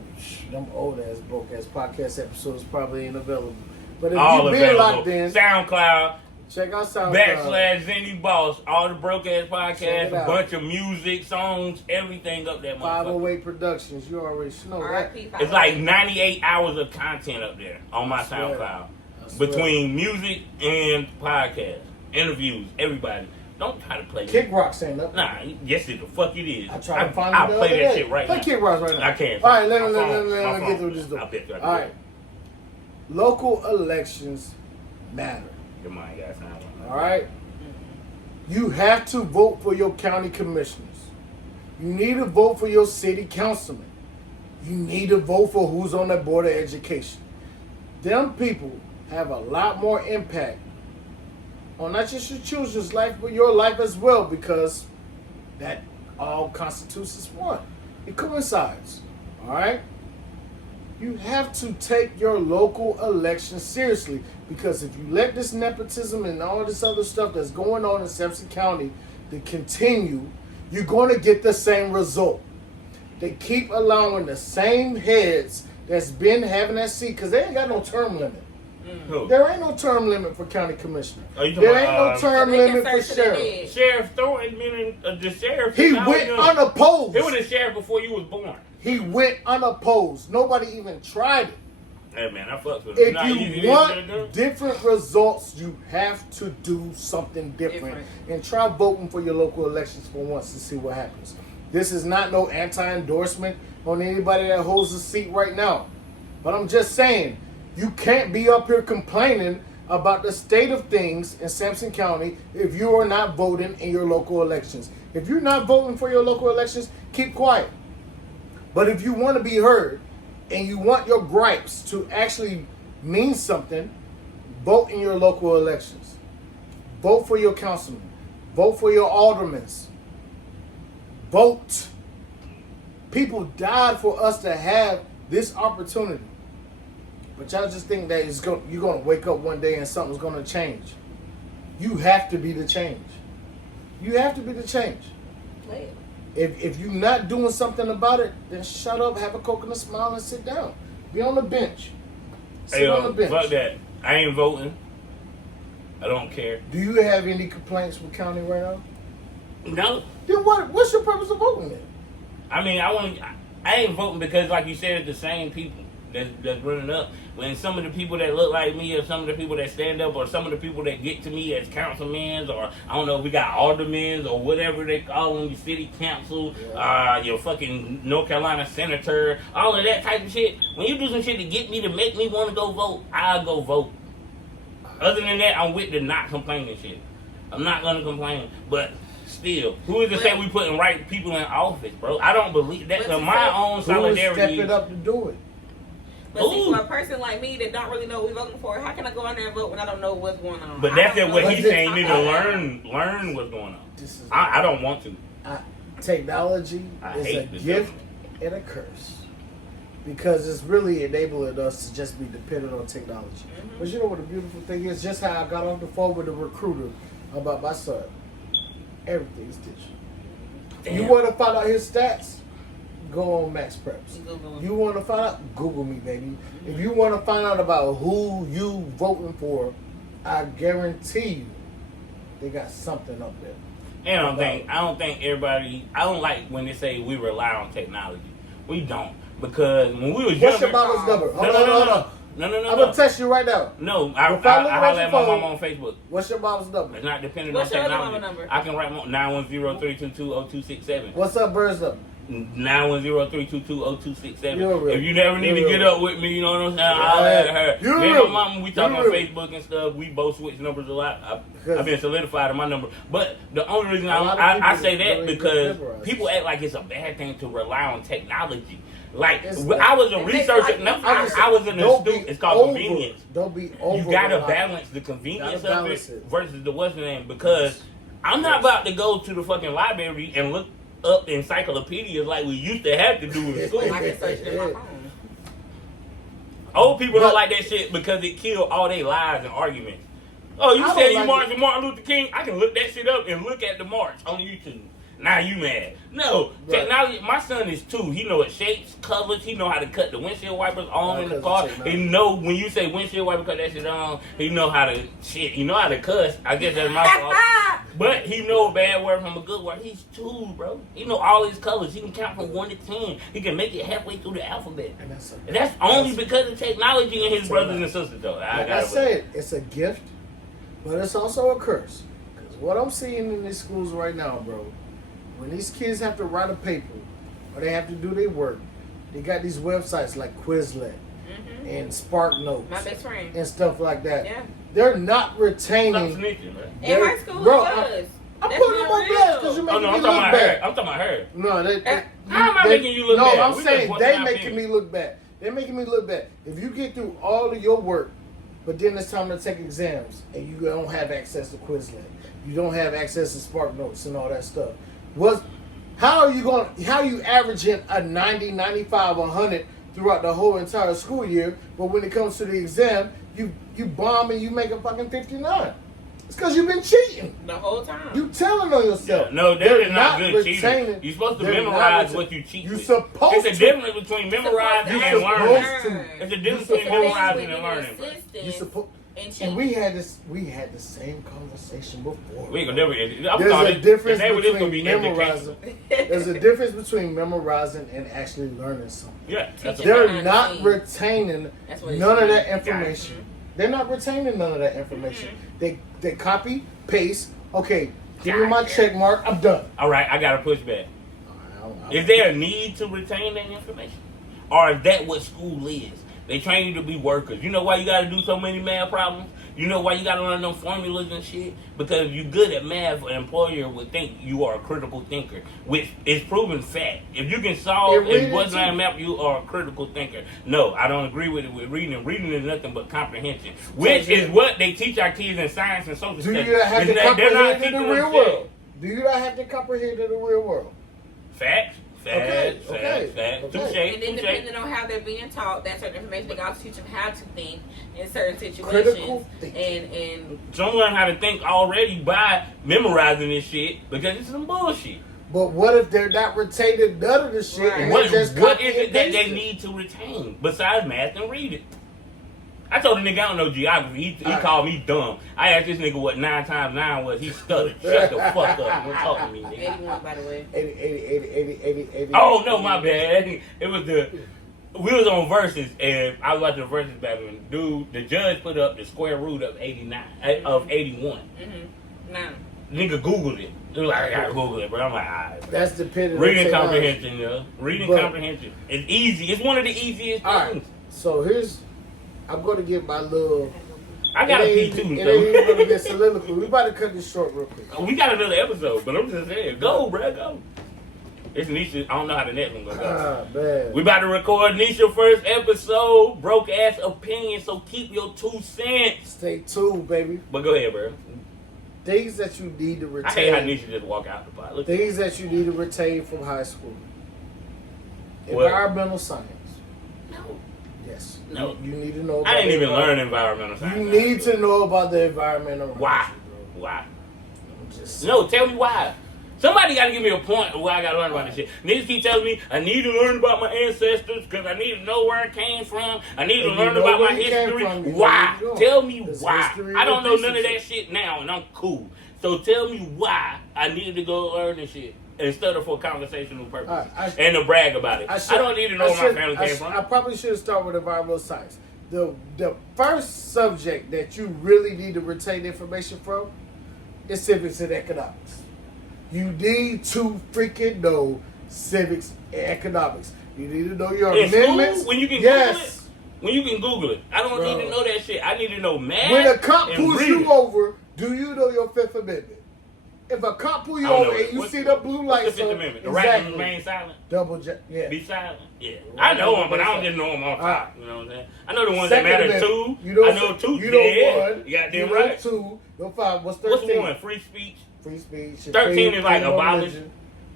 them old ass broke ass podcast episodes probably ain't available. But if All you've been available. locked in, SoundCloud, check out SoundCloud. / Zenny Boss, all the broke ass Check podcasts, it a out. bunch of music, songs, everything up there, motherfucker. 508 Productions. You already know that. R.I.P. It's like 98 hours of content up there on my swear. SoundCloud. I swear. Between music and podcasts, interviews, everybody. Don't try to play Kick Rocks ain't up. Nah, yes, it the fuck it is. I tried to find I'll it the play other that day. shit right Play now. Kick Rocks right now. I can't. All right, let My me phone- get through this door. I bet you I can All do right. it. Local elections matter. Your mind got sound. All right? You have to vote for your county commissioners. You need to vote for your city councilman. You need to vote for who's on the board of education. Them people have a lot more impact on not just your children's life, but your life as well, because that all constitutes as one. It coincides. All right? You have to take your local election seriously, because if you let this nepotism and all this other stuff that's going on in Sampson County to continue, you're going to get the same result. They keep allowing the same heads that's been having that seat, because they ain't got no term limit. Who? There ain't no term limit for county commissioner. Oh, you talking There ain't about, no term So they can limit for search to the sheriff. dead. Sheriff Thornton, meaning the sheriff. He now, went you know, unopposed. He was a sheriff before you was born. He went unopposed. Nobody even tried it. Hey man, I fucks with it. If you want different results, you have to do something different. And try voting for your local elections for once to see what happens. This is not no anti-endorsement on anybody that holds a seat right now. But I'm just saying, you can't be up here complaining about the state of things in Sampson County if you are not voting in your local elections. If you're not voting for your local elections, keep quiet. But if you want to be heard and you want your gripes to actually mean something, vote in your local elections. Vote for your councilman. Vote for your aldermen. Vote. People died for us to have this opportunity. But y'all just think that you're going to wake up one day and something's going to change. You have to be the change. You have to be the change. If you're not doing something about it, then shut up, have a coconut smile, and sit down. Be on the bench. Sit on the bench. Fuck that. I ain't voting. I don't care. Do you have any complaints with county right now? No. Then what's your purpose of voting then? I mean, I ain't voting because, like you said, it's the same people that's running up. When some of the people that look like me, or some of the people that stand up, or some of the people that get to me as councilmen, or I don't know, we got aldermen or whatever they call them, your city council, your fucking North Carolina senator, all of that type of shit. When you do some shit to get me to make me want to go vote, I'll go vote. Other than that, I'm with the not complaining shit. I'm not gonna complain, but. Still, who is to say we putting right people in office, bro? I don't believe that. My own solidarity. Who step it up to do it? But see, for a person like me that don't really know what we're voting for, how can I go in there and vote when I don't know what's going on? But that's what he's saying. You need to learn what's going on. I don't want to. Technology is a gift and a curse. Because it's really enabling us to just be dependent on technology. Mm-hmm. But you know what the beautiful thing is? Just how I got off the phone with a recruiter about my son. Everything's digital. Damn. You want to find out his stats? Go on Max Preps. You want to find out? Google me, baby. If you want to find out about who you voting for, I guarantee you, they got something up there. And I don't think everybody. I don't like when they say we rely on technology. We don't, because when we was younger. What's your mama's number? Hold on. No. I'm gonna text you right now. No, I holler at my mom on Facebook. What's your mom's number? It's not dependent on technology. What's your number? I can write 910-322-0267. What's up, Bird's number? 910-322-0267. If you never need to get up with me, you know what I'm saying? I'll at her. Me and my mama, we talk on Facebook and stuff. We both switch numbers a lot. I've been solidified in my number. But the only reason I say that because people act like it's a bad thing to rely on technology. Like, I was a researcher. I was in the student. It's called convenience. Don't be over. You gotta balance the convenience of it versus the what's the name. Because I'm not about to go to the fucking library and look up encyclopedias like we used to have to do in school. I can search it in my phone. Old people don't like that shit because it killed all their lives and arguments. Oh, you said you marched with Martin Luther King? I can look that shit up and look at the march on YouTube. Now you mad. No, technology, my son is 2. He know it shapes, colors, he know how to cut the windshield wipers on in the car. He know when you say windshield wiper, cut that shit on, he know how to he know how to cuss. I guess that's my fault. But he know a bad word from a good word. He's 2, bro. He know all his colors. He can count from 1 to 10. He can make it halfway through the alphabet. And that's only because of technology and his brothers and sisters, though. Like I said, it's a gift, but it's also a curse. Because what I'm seeing in these schools right now, bro, when these kids have to write a paper or they have to do their work, they got these websites like Quizlet and SparkNotes, my best friend, and stuff like that. Yeah. They're not retaining. In high school, bro, it was. I'm putting them on blast because you're making me look bad. I'm talking about her. No, how am I making you look bad? No, I'm saying they making me look bad. They're making me look bad. If you get through all of your work, but then it's time to take exams and you don't have access to Quizlet, you don't have access to SparkNotes and all that stuff. How are you averaging a 90, 95, 100 throughout the whole entire school year, but when it comes to the exam, you bomb and you make a fucking 59? It's because you've been cheating the whole time. You telling on yourself. Yeah, no, that is not good cheating. You're supposed to memorize what you cheat. You're supposed to. It's a difference between memorizing and learning. It's a difference between memorizing and learning. You supposed. And we had the same conversation before. We ain't gonna never end it. There's a difference between between memorizing. There's a difference between memorizing and actually learning something. Yeah, that's They're not retaining That's what it none of is. that information. They're not retaining none of that information. They copy, paste. Okay, give me my check mark. I'm done. all right. I gotta push back. I Is there a need to retain that information, or is that what school is? They train you to be workers. You know why you got to do so many math problems? You know why you got to learn them formulas and shit? Because if you're good at math, an employer would think you are a critical thinker, which is proven fact. If you can solve reading and what's too. on map, you are a critical thinker. No, I don't agree with it with reading. Reading is nothing but comprehension, which is what they teach our kids in science and social Do studies. you not have to They're not comprehend in teaching the them real shit. world? Do you not have to comprehend in the real world? Facts. Okay. And then depending on how they're being taught that certain information, they can also teach them how to think in certain situations. Critical thinking. And Some learn how to think already by memorizing this shit because it's some bullshit. But what if they're not retaining none of the shit? Right. And What they just is copy it and that paste they it? need to retain besides math and reading? I told the nigga I don't know geography. He Alright. called me dumb. I asked this nigga what 9 times 9 was. He stuttered. Shut the fuck up. Don't talk to me, nigga. 81, by the way. 80. Oh no, my bad. It was we was on Versus and I was watching the Versus battle and the judge put up the square root of 81. Mm-hmm. Now, Nigga Googled it. He was like, I gotta Google it, bro. I'm like, alright. Bro. That's dependent Reading on technology. comprehension, yo. Reading But- comprehension. It's easy. It's one of the easiest All right. things. So I'm going to get my little. I got a it P ain't- too, It though. ain't even going to be a soliloquy. We about to cut this short real quick. We got another episode, but I'm just saying, go, bro, go. It's Nisha. I don't know how the next one gonna go. Ah, man. We about to record Nisha first episode, broke ass opinion. So keep your 2 cents. Stay tuned, baby. But go ahead, bro. Things that you need to I hate how retain. Nisha just walk out the pot. Look, Things that you need to retain from high school. What? Environmental science. no, Yes. No. You need to know about I didn't even environment. learn environmental science. You need to know about the environment around Why? you, bro. Why? I'm just No, tell me why. Somebody got to give me a point of why I got to learn about this shit. Niggas keep telling me I need to learn about my ancestors because I need to know where I came from. I need to And you learn know about where my you came history. from, you know Why? where you going. Tell me There's why. history I don't know repeats none of that itself. shit now, and I'm cool. So tell me why I needed to go learn this shit instead of for conversational purposes Alright, and to brag about it. I don't need to know where my family came from. I probably should start with environmental science. The first subject that you really need to retain information from is civics and economics. You need to freaking know civics and economics. You need to know your In amendments. school, when you can yes. Google it? When you can Google it. I don't need to know that shit. I need to know math. When a cop and pulls reading. you over, do you know your Fifth Amendment? If a cop pull you I don't over know. and you What's- see the blue What's lights the Fifth on, Amendment? The right to exactly. remain silent? Double jack, yeah. Be silent? Yeah. Right. I know them, but I don't just know them off top. Alright. You know what I'm saying? I know the ones Second that matter Amendment, too. You know, I know two. You know yeah. one. You got you them know right. 2. No 5. What's 13? What's one? Free speech? Free speech. 13 is like freedom of abolish. religion,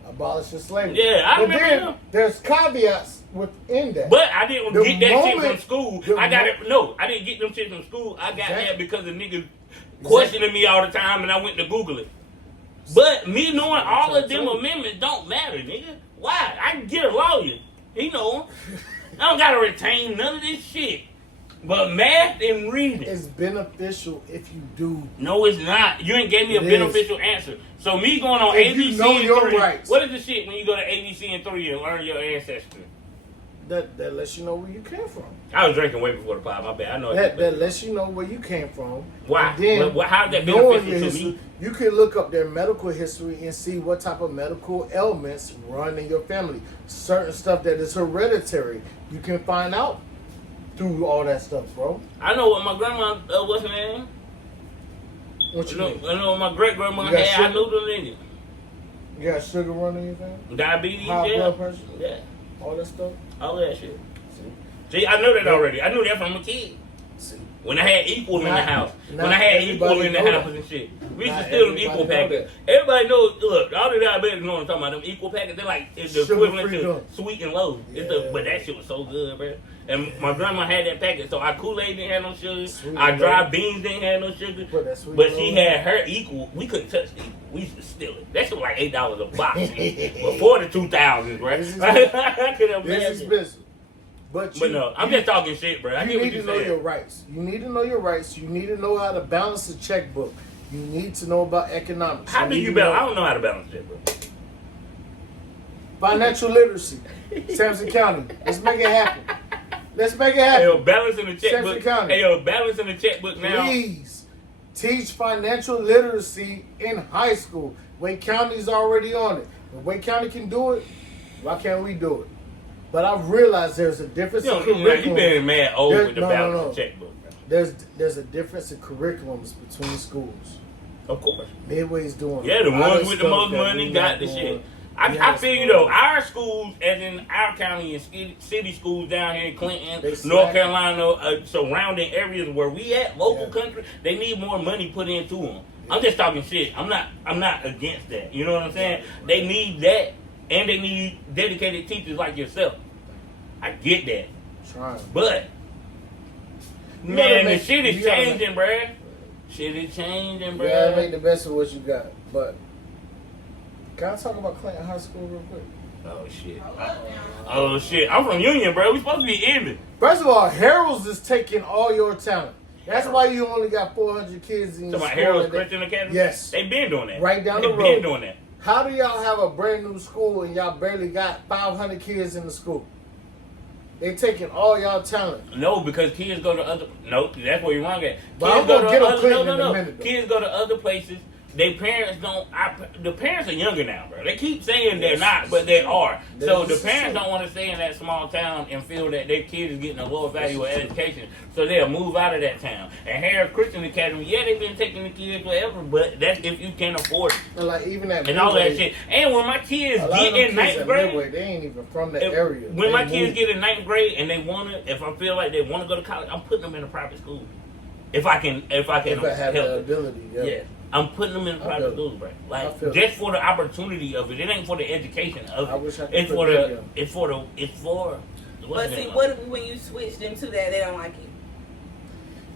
Abolish slavery. Yeah, I but remember then them. there's caveats within that. But I didn't The get that shit moment- from school. the I got mo- it. No, I didn't get them shit from school. I got Exactly. that because of niggas questioning me all the time, and I went to Google it. But me knowing all of them amendments don't matter, nigga. Why? I can get a lawyer. He know 'em. I don't gotta retain none of this shit. But math and reading. It's beneficial if you do. No, it's not. You ain't gave me a It is. beneficial answer. So me going on If you ABC know and your 3. rights. What is the shit when you go to ABC and 3 and learn your ancestry? That lets you know where you came from. I was drinking way before the pod. My bad. I know. That lets you know where you came from. Why? And then, Well, how is that knowing beneficial your to history, me? you can look up their medical history and see what type of medical ailments run in your family. Certain stuff that is hereditary, you can find out through all that stuff, bro. I know what my grandma, what's her name? What you I mean? know what my great grandma You got had. I sugar? knew the nigga. You got sugar running in your family? Diabetes, High yeah. blood pressure? Yeah, All that stuff? all that shit. See, I know that already. I knew that from a kid. See. When I had equal in the Not- house. not When I had equal everybody in the know house that. and shit. We used to Not steal them everybody equal know packets. Everybody knows, look, all the diabetics know what I'm talking about. Them equal packets, they're like it's the Sugar-free equivalent to gum. sweet and low. It's the, Yeah. but that shit was so good, bro. And my grandma had that packet, so our Kool-Aid didn't have no sugar. Sweet Our and dry low. beans didn't have no sugar. Put that sweet But and she low. had her equal. We couldn't touch the equal. We used to steal it. That shit was like $8 a box. Before the 2000s, right? This is- I could This is imagine. business. But no, I'm just talking shit, bro. I get you what need you're to know saying. your rights. You need to know your rights. You need to know how to balance a checkbook. You need to know about economics. How do you balance? I don't know how to balance that, bro. Financial literacy. Sampson County. Let's make it happen. Let's make it happen. Hey, yo, balancing the checkbook. Sampson County. Hey, yo, balancing the checkbook now. Please teach financial literacy in high school. Wake County's already on it. If Wake County can do it, why can't we do it? But I've realized there's a difference in curriculum. You been mad old with the balance checkbook. Bro. There's a difference in curriculums between schools. Of course. Midway's doing Yeah, the a lot ones of with the stuff most that money we got not the doing. shit. I feel you though, our schools, as in our county and city schools down here in Clinton, North Carolina, surrounding areas where we at, local country, they need more money put into them. I'm just talking shit. I'm not against that. You know what I'm saying? They need that, and they need dedicated teachers like yourself. I get that. Trying. But man, the shit is changing, bruh. Shit is changing, bruh. You gotta make the best of what you got. But can I talk about Clinton High School real quick? Oh shit. Oh shit. I'm from Union, bro. We supposed to be ending. First of all, Harold's is taking all your talent. That's why you only got 400 kids in your Talking about school. Harold's Christian Academy? Yes. They been doing that. Right down the road. They been doing that. How do y'all have a brand new school and y'all barely got 500 kids in the school? They taking all y'all talent. No, because kids go to other. Nope, that's where you're wrong at. But I'm Kids go gonna to get on other. Clinton No. in a minute, though. Kids go to other places. Their parents don't. The parents are younger now, bro. They keep saying they're not, but they are. So the parents don't want to stay in that small town and feel that their kid is getting a lower value of education. So they'll move out of that town. And Harold Christian Academy, yeah, they've been taking the kids forever, but that's if you can afford it. And like even at And all that Midway, shit. And when my kids a lot get of them in kids ninth at grade, Midway, they ain't even from the area. when They my kids moved. get in ninth grade and they wanna, if I feel like they wanna go to college, I'm putting them in a private school. If I can if I have help the it. ability, Yeah. I'm putting them in I private feel schools, bro. I Like feel just for the opportunity of it. It ain't for the education of it. I wish I could it's put for that the. in. It's for the. It's for. But see, what if when you switch them to that, they don't like it?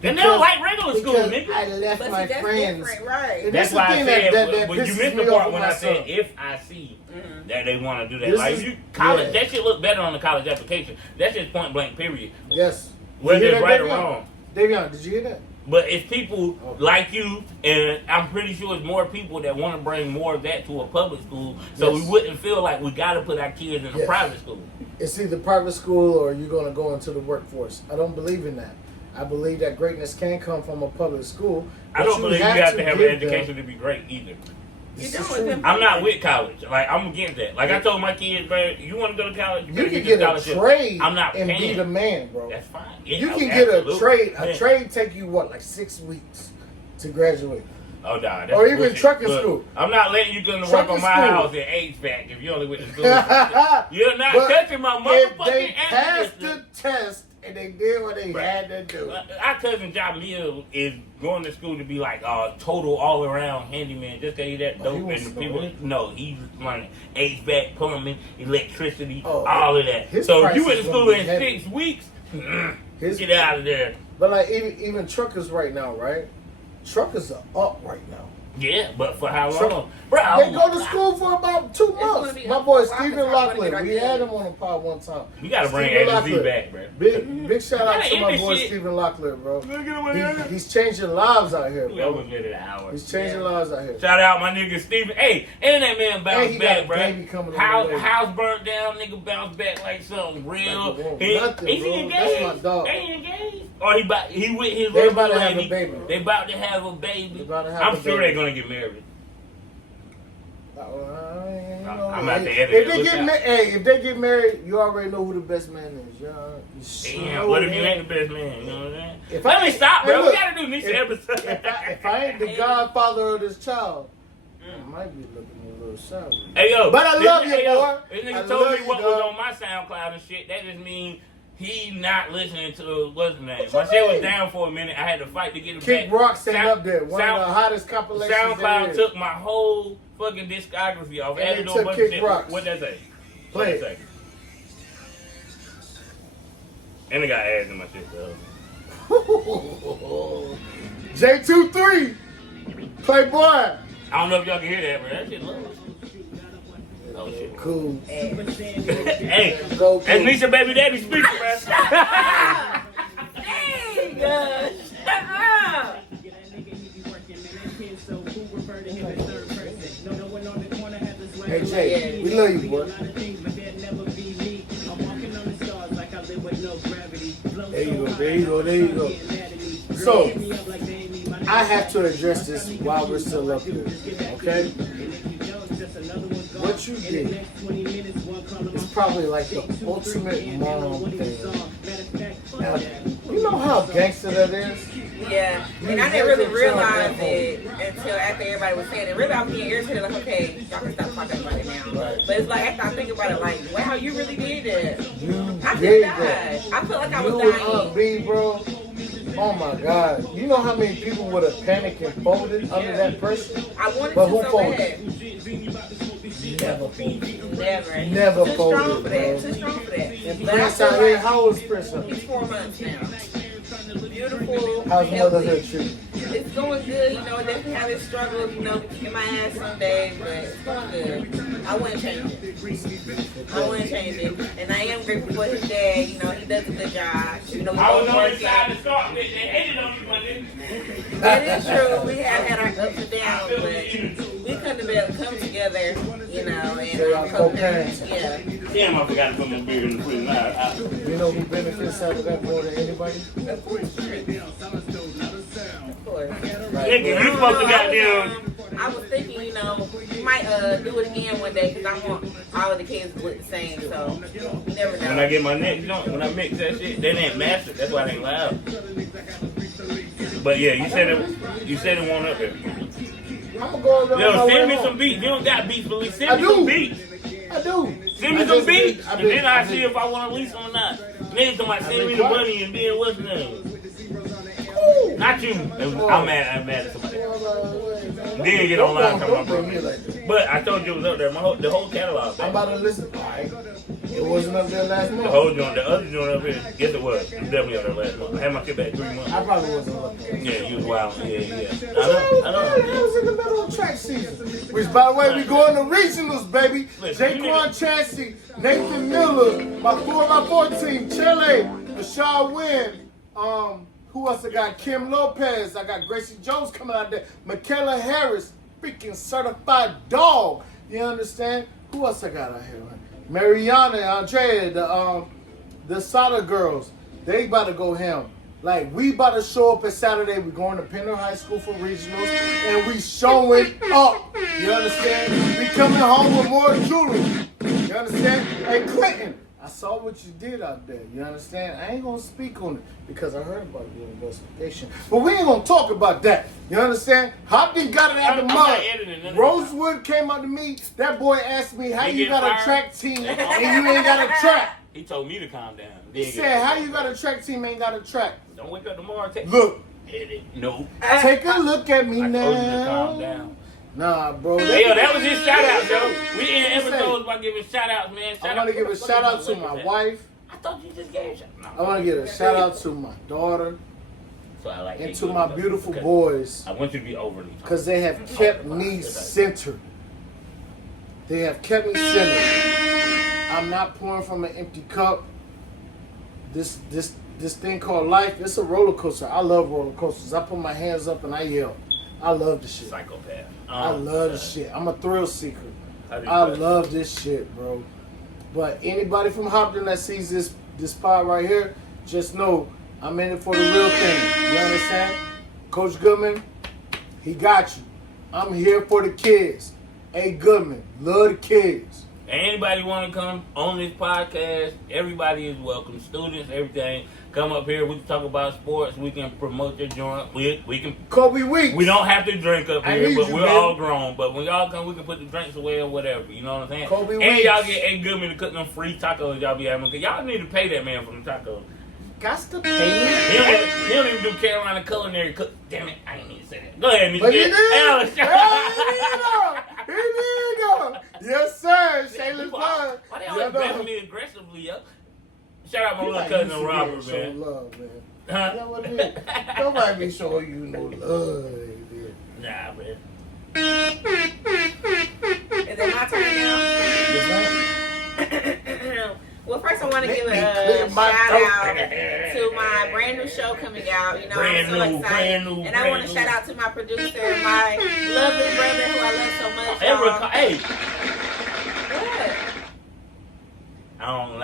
And they don't like regular school, because nigga. I left But my see, that's friends. different, right? And That's the why I thing said. that But you pisses missed me the off part with when my I said son. if I see Mhm. that they want to do that. This Like is- you college, yeah. that shit look better on the college application. That's just point blank. Period. Yes. Whether You hear it's that, right or Davion? wrong. Davion, did you hear that? But it's people Okay. like you, and I'm pretty sure it's more people that want to bring more of that to a public school, so Yes. we wouldn't feel like we got to put our kids in a Yes. private school. It's either private school or you're going to go into the workforce. I don't believe in that. I believe that greatness can come from a public school. I but don't believe you have to have an give them- education to be great either. You This is don't true. with them. I'm not with college. Like I'm against that. Like I told my kids, bro, you want to go to college, you You better can get get this a scholarship. trade I'm not and be paying. the man, bro. That's fine. Yeah, You can get a absolutely. trade. A Yeah. trade take you what, like 6 weeks to graduate. Oh, nah, that's Or even bullshit. trucking Look, school. I'm not letting you come to work Trucking on my school. house in HVAC if you only went to school. You're not But touching my if motherfucking they passed ass. the test and they did what they Right. had to do. Our cousin Jamil is going to school to be like a total all around handyman. Just because he's that Oh, dope he and wants the to people. go in? No, he's learning HVAC, plumbing, electricity, Oh, all of that. his So if price you went is to gonna school be in heavy. 6 weeks, His- get out of there. But like even truckers right now, right? Truckers are up right now. Yeah, but for how Truck- long? Bro, They go to school for about 2 gonna months. be My up. boy Well, I Stephen can talk Locklear, about it we right had there. him on the pod one time. You gotta bring Stephen Anderson Z Locklear. back, bro. Big shout out Yeah, to my end boy this shit. Stephen Locklear, bro. Look at him, He's changing lives out here, We bro. almost made it an hour. He's changing Yeah. lives out here. Shout out my nigga Steven. Hey, and that man And bounced he back, got a bro. baby coming on the way. House burnt down, nigga bounced back like something real. Like it won't He, nothing, is he bro. engaged? That's my dog. They engaged? Or he with his They little about to have a lady. baby. They about to have a baby. They about to have I'm a sure baby. they're gonna get married. I'm If at the edit they it. Look get out. hey, if they get married, you already know who the best man is. You Damn, know what if you that. ain't the best man? You know what I'm saying? If Let I- me stop, hey, bro. look, We gotta do this episode. If I ain't the godfather of this child, I might be looking a little shallow. Hey yo, But I this love nigga- you, hey, yo, boy. This I nigga told love me you, what was dog. on my SoundCloud and shit. That just means he not listening to what's the name. What My you shit was mean? down for a minute. I had to fight to get it Kick back. Rocks ain't Sound- up there. One of the hottest compilations. SoundCloud there is. took my whole fucking discography off. And Added they a took bunch Kick of shit. Rocks. What that say? Play What that it. say? And they got ads in my shit though. J23, Playboy. I don't know if y'all can hear that, but that shit low. Oh shit. Cool. Hey, Go that's cool. Nisha baby daddy speaking, man. Dang, shut up. Hey Jay, we love you, boy. There you go. So, I have to address this while we're still up here, okay? What you did is probably like the ultimate mom thing. Now, you know how gangster that is? Yeah, and I didn't really realize it until after everybody was saying it. Really, I was getting irritated, like, okay, y'all can stop talking about it now. Right. But it's like, after I think about it, like, wow, you really did that. You I did just that. died. I felt like I You was and dying. Aunt B, bro. Oh my God. You know how many people would have panicked and folded under that person? I wanted But to who so folded? bad. Never folded. Never. Never Too folded, strong for bro. that. Too strong for that. And But I Prince feel out here, like how old is Prince up? he's 4 months now. Beautiful. How's healthy. motherhood treating? It's going good, you know, definitely have its struggles, you know, kicking my ass some days, but it's going good. I wouldn't change it. I wouldn't change it. And I am grateful for his dad, you know, he does a good job. You know, we I was both on the working. side to start with. They hated on you, but That is true. We have had our ups and downs, but we couldn't have come together, you know, and So y'all co-parents. Yeah. damn, I forgot to put my beard in the fridge. You know who benefits out of that more than anybody? Of course. Nigga, you supposed to goddamn. I was thinking, you know, we might do it again one day because I want all of the kids to look the same. So you never know. When I get my next joint, when I mix that shit, they ain't mastered. That's why they ain't loud. But yeah, you said it won't up there. I'm gonna go over there. Yo, send me some beats. You don't got beats, but send I me do. some beats. I do. Send me I some just did. beats, I and did. then I I see did. if I want to release them or not. Niggas talking about send been me the quiet. money and then what's the name? Ooh. Not you. I'm mad at somebody. Then get Don't online go- from my don't bring me brother. like that. But I told you it was up there. The whole catalog. I'm Man. about to listen. Alright. It wasn't up there last The month. whole joint, the other joint up here, yes it was. It was definitely up there last month. I had my shit back 3 months. I probably wasn't looking. Yeah, you was wild. Yeah. I I know. was in the middle of track season. Which, by the way, we going to regionals, baby. Listen, Jaquan Chansey, Nathan Miller, my 4x4 team, Chile, Rashad Wynn, who else I got? Kim Lopez. I got Gracie Jones coming out there. Michaela Harris, freaking certified dog. You understand? Who else I got out here? Mariana, Andrea, the Sada girls. They about to go ham. Like, we about to show up at Saturday. We're going to Pender High School for regionals, and we showing up. You understand? We coming home with more jewelry. You understand? Hey, Clinton, I saw what you did out there. You understand? I ain't gonna speak on it because I heard about your investigation. But we ain't gonna talk about that. You understand? Hopkins got it out the I'm mud. not editing none of Rosewood came out to me. That boy asked me, how He you get got a fired? track team and you ain't got a track? He told me to calm down. He said, how you got a track team and ain't got a track? Don't wake up tomorrow and take Look, edit. No. take a look at me I now. told you to calm down. Nah, bro. Hey, yo, that was his shout out, yo. We in He said- episodes by giving shout outs, man. I want to give a shout out to my wife. I thought you just gave a shout out. I want to give a shout out to my daughter So I like and it. to my beautiful Okay. boys I want you to be overly. because they have kept me centered. They have kept me centered. I'm not pouring from an empty cup. This thing called life, it's a roller coaster. I love roller coasters. I put my hands up and I yell. I love the shit. Psychopath. I love the shit. I'm a thrill seeker. How do you I do that? love this shit, bro. But anybody from Hopton that sees this pod right here, just know I'm in it for the real thing. You understand? Coach Goodman, he got you. I'm here for the kids. Hey Goodman, love the kids. Anybody want to come on this podcast, everybody is welcome. Students, everything. Come up here. We can talk about sports. We can promote your joint. We can. Kobe Weeks. We don't have to drink up I here, need but you, we're baby. all grown. But when y'all come, we can put the drinks away or whatever. You know what I'm saying? Kobe and Weeks. y'all get A Goodman to cook them free tacos y'all be having. Cause y'all need to pay that man for them tacos. Got to pay me. He don't even do Carolina culinary cook. Damn it, I ain't need to say that. Go ahead, Mr. But he did. Alex. He did go. Yes, sir. Shayla's Why love. they always grabbing me aggressively, yo? Shout out my little cousin Robert, Show man. love, man. Huh? You know what it is? Nobody be showing you no love, man. Nah, man. Is it my turn now? Well, first I want to give a Clear my shout throat. out to my brand new show coming out. You know, I'm so excited. And I want to shout out to my producer, my lovely brother who I love so much. Hey, What? I don't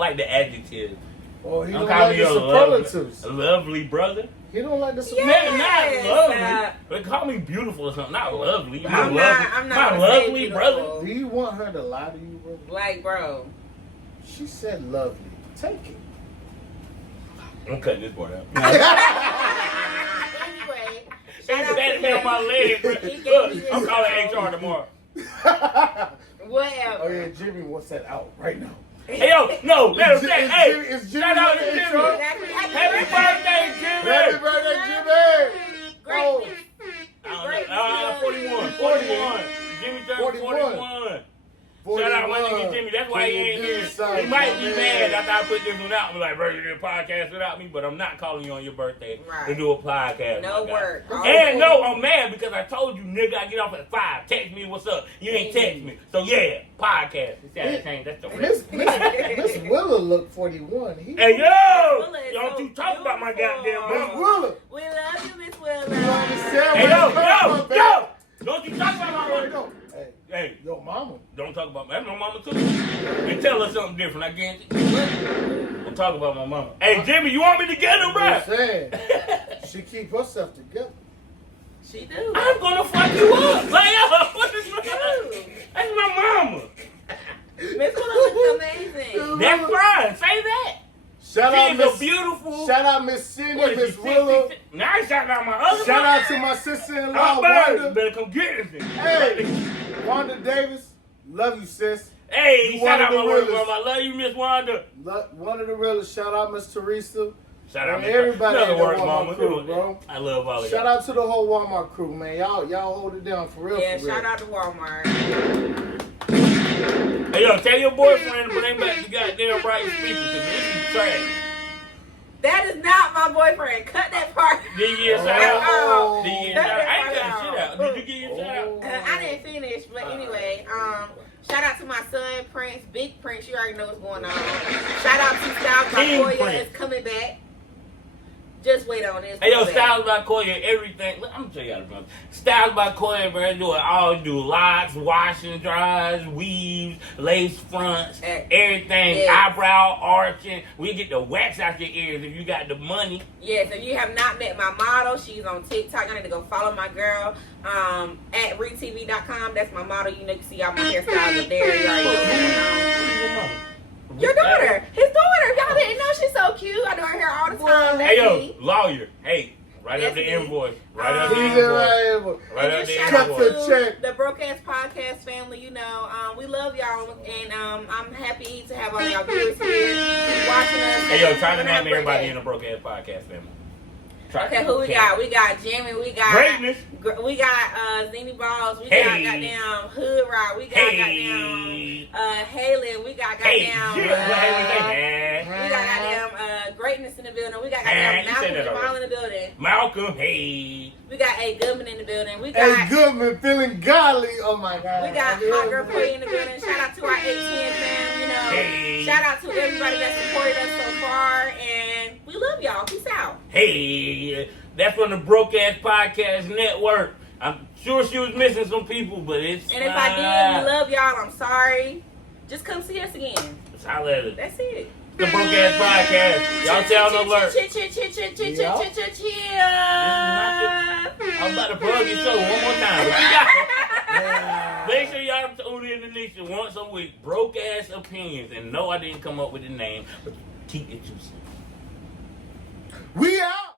like the adjective. Oh, he Don't don't call like me the a superlatives. lovely brother. He don't like the Yeah. superlatives. Not lovely. But call me beautiful or something. Not lovely. I'm not my gonna say lovely beautiful. brother. Do you want her to lie to you, bro? Like, bro. She said lovely. Take it. I'm cutting this part out. Anyway, shout out That to on my leg, bro. He gave Look, me this I'm calling song. HR tomorrow. Whatever. Oh yeah, Jimmy wants that out right now. Hey, yo, no, let him say, hey, Is Jimmy shout out to with Jimmy. the Happy HR? birthday, Jimmy. Happy birthday, Jimmy! Greatness. I don't know. 41. Jimmy turned 41. Shout out my nigga Jimmy. That's why he ain't here. He might be mad after I put this one out. Be like, bro, you did a podcast without me, but I'm not calling you on your birthday to do a podcast. No work. And no, I'm mad because I told you, nigga, I get off at 5. Text me, what's up? You ain't text me. So yeah, podcast. That's the Miss Willa look 41. Hey, yo! Willa is Don't so you talk about my beautiful. goddamn Miss mama. Willa. We love you, Miss Willa. You understand Hey, where yo, it comes from, yo! baby? Don't you talk about my mama. Hey, Your mama. don't talk about that's my mama too. And tell her something different. I guarantee. Don't talk about my mama. Hey, Jimmy, you want me to get him, I'm bro? saying, she keep herself together. She do. I'm gonna fuck you up. Like, yo, what is that's my mama. Miss Willa looks amazing. That's fine. Say that. Shout out She's a Miss beautiful. Shout out Miss Cindy, What is Miss she, Willow. 60? Now I shout out my other Shout mama. out to my sister-in-law, You Wanda. better come get this thing. Hey, Wanda Davis, love you, sis. Hey, You shout out one my of the work, realest. mom. I love you, Miss Wanda. One of the realest. Shout out Miss Teresa. Shout out And Miss everybody Another in the work, Walmart mama. crew, bro. I love all of Shout y'all. out to the whole Walmart crew, man. Y'all hold it down for real. Yeah, for real. shout out to Walmart. Hey, yo, tell your boyfriend to bring back the goddamn bright speaker because this is trash. That is not my boyfriend. Cut that part. Did you get a shout out? Oh. Did you get a shout out? I ain't got shit out. Did you get your shout out? Oh. I didn't finish, but anyway, shout out to my son, Prince, Big Prince. You already know what's going on. Shout out to Styles by King Koya Prince. is coming back. Just wait on this. Hey, yo, Coming back. Styles by Koya, everything. Look, I'm gonna tell y'all the problem. Styles by Koya, bro, do it all. Do locks, wash and dries, weaves, lace fronts, everything, Yes. eyebrow arching. We get the wax out your ears if you got the money. Yes, if you have not met my model, she's on TikTok. I need to go follow my girl at retv.com. That's my model. You know, you can see all my hairstyles up there. You already know what's going on. Your daughter, his daughter. Y'all didn't know she's so cute. I do her hair all the time. Hey, yo, That's me. lawyer. Hey, write up the Yes, invoice. Write up the He's invoice. right. Right And up just the shout Cut out the invoice. to check. the Broke Ass Podcast family. You know, we love y'all, and I'm happy to have all y'all viewers here. Keep watching us. Hey, yo, try to We're gonna have name a great everybody day. in the Broke Ass Podcast family. Try Okay, to. who we got? We got Jimmy. We got Greatness. We got Zini Balls. We Hey. got goddamn Hood Rock. We got Hey. goddamn Haley. We got Hey, goddamn yeah, we got goddamn Greatness in the building. We got goddamn you said that Malcolm Jamal already. in the building. Malcolm, hey. We got A Goodman in the building. We Hey, got Goodman, feeling godly. Oh my God. we got Hot Girl Koya in the building. Shout out to our 810 fam, you know. Hey. Shout out to everybody that supported us so far, and we love y'all. Peace out. Hey, that's from the Broke Ass Podcast Network. I'm sure she was missing some people, but it's And if I did, we love y'all. I'm sorry. Just come see us again. It's holla at us. That's it. The Broke Ass Podcast. Y'all sound alert. I'm about to plug your show one more time. Make sure y'all tune in to Nisha once a week. Broke Ass Opinions. And no, I didn't come up with the name, but keep it juicy. We out.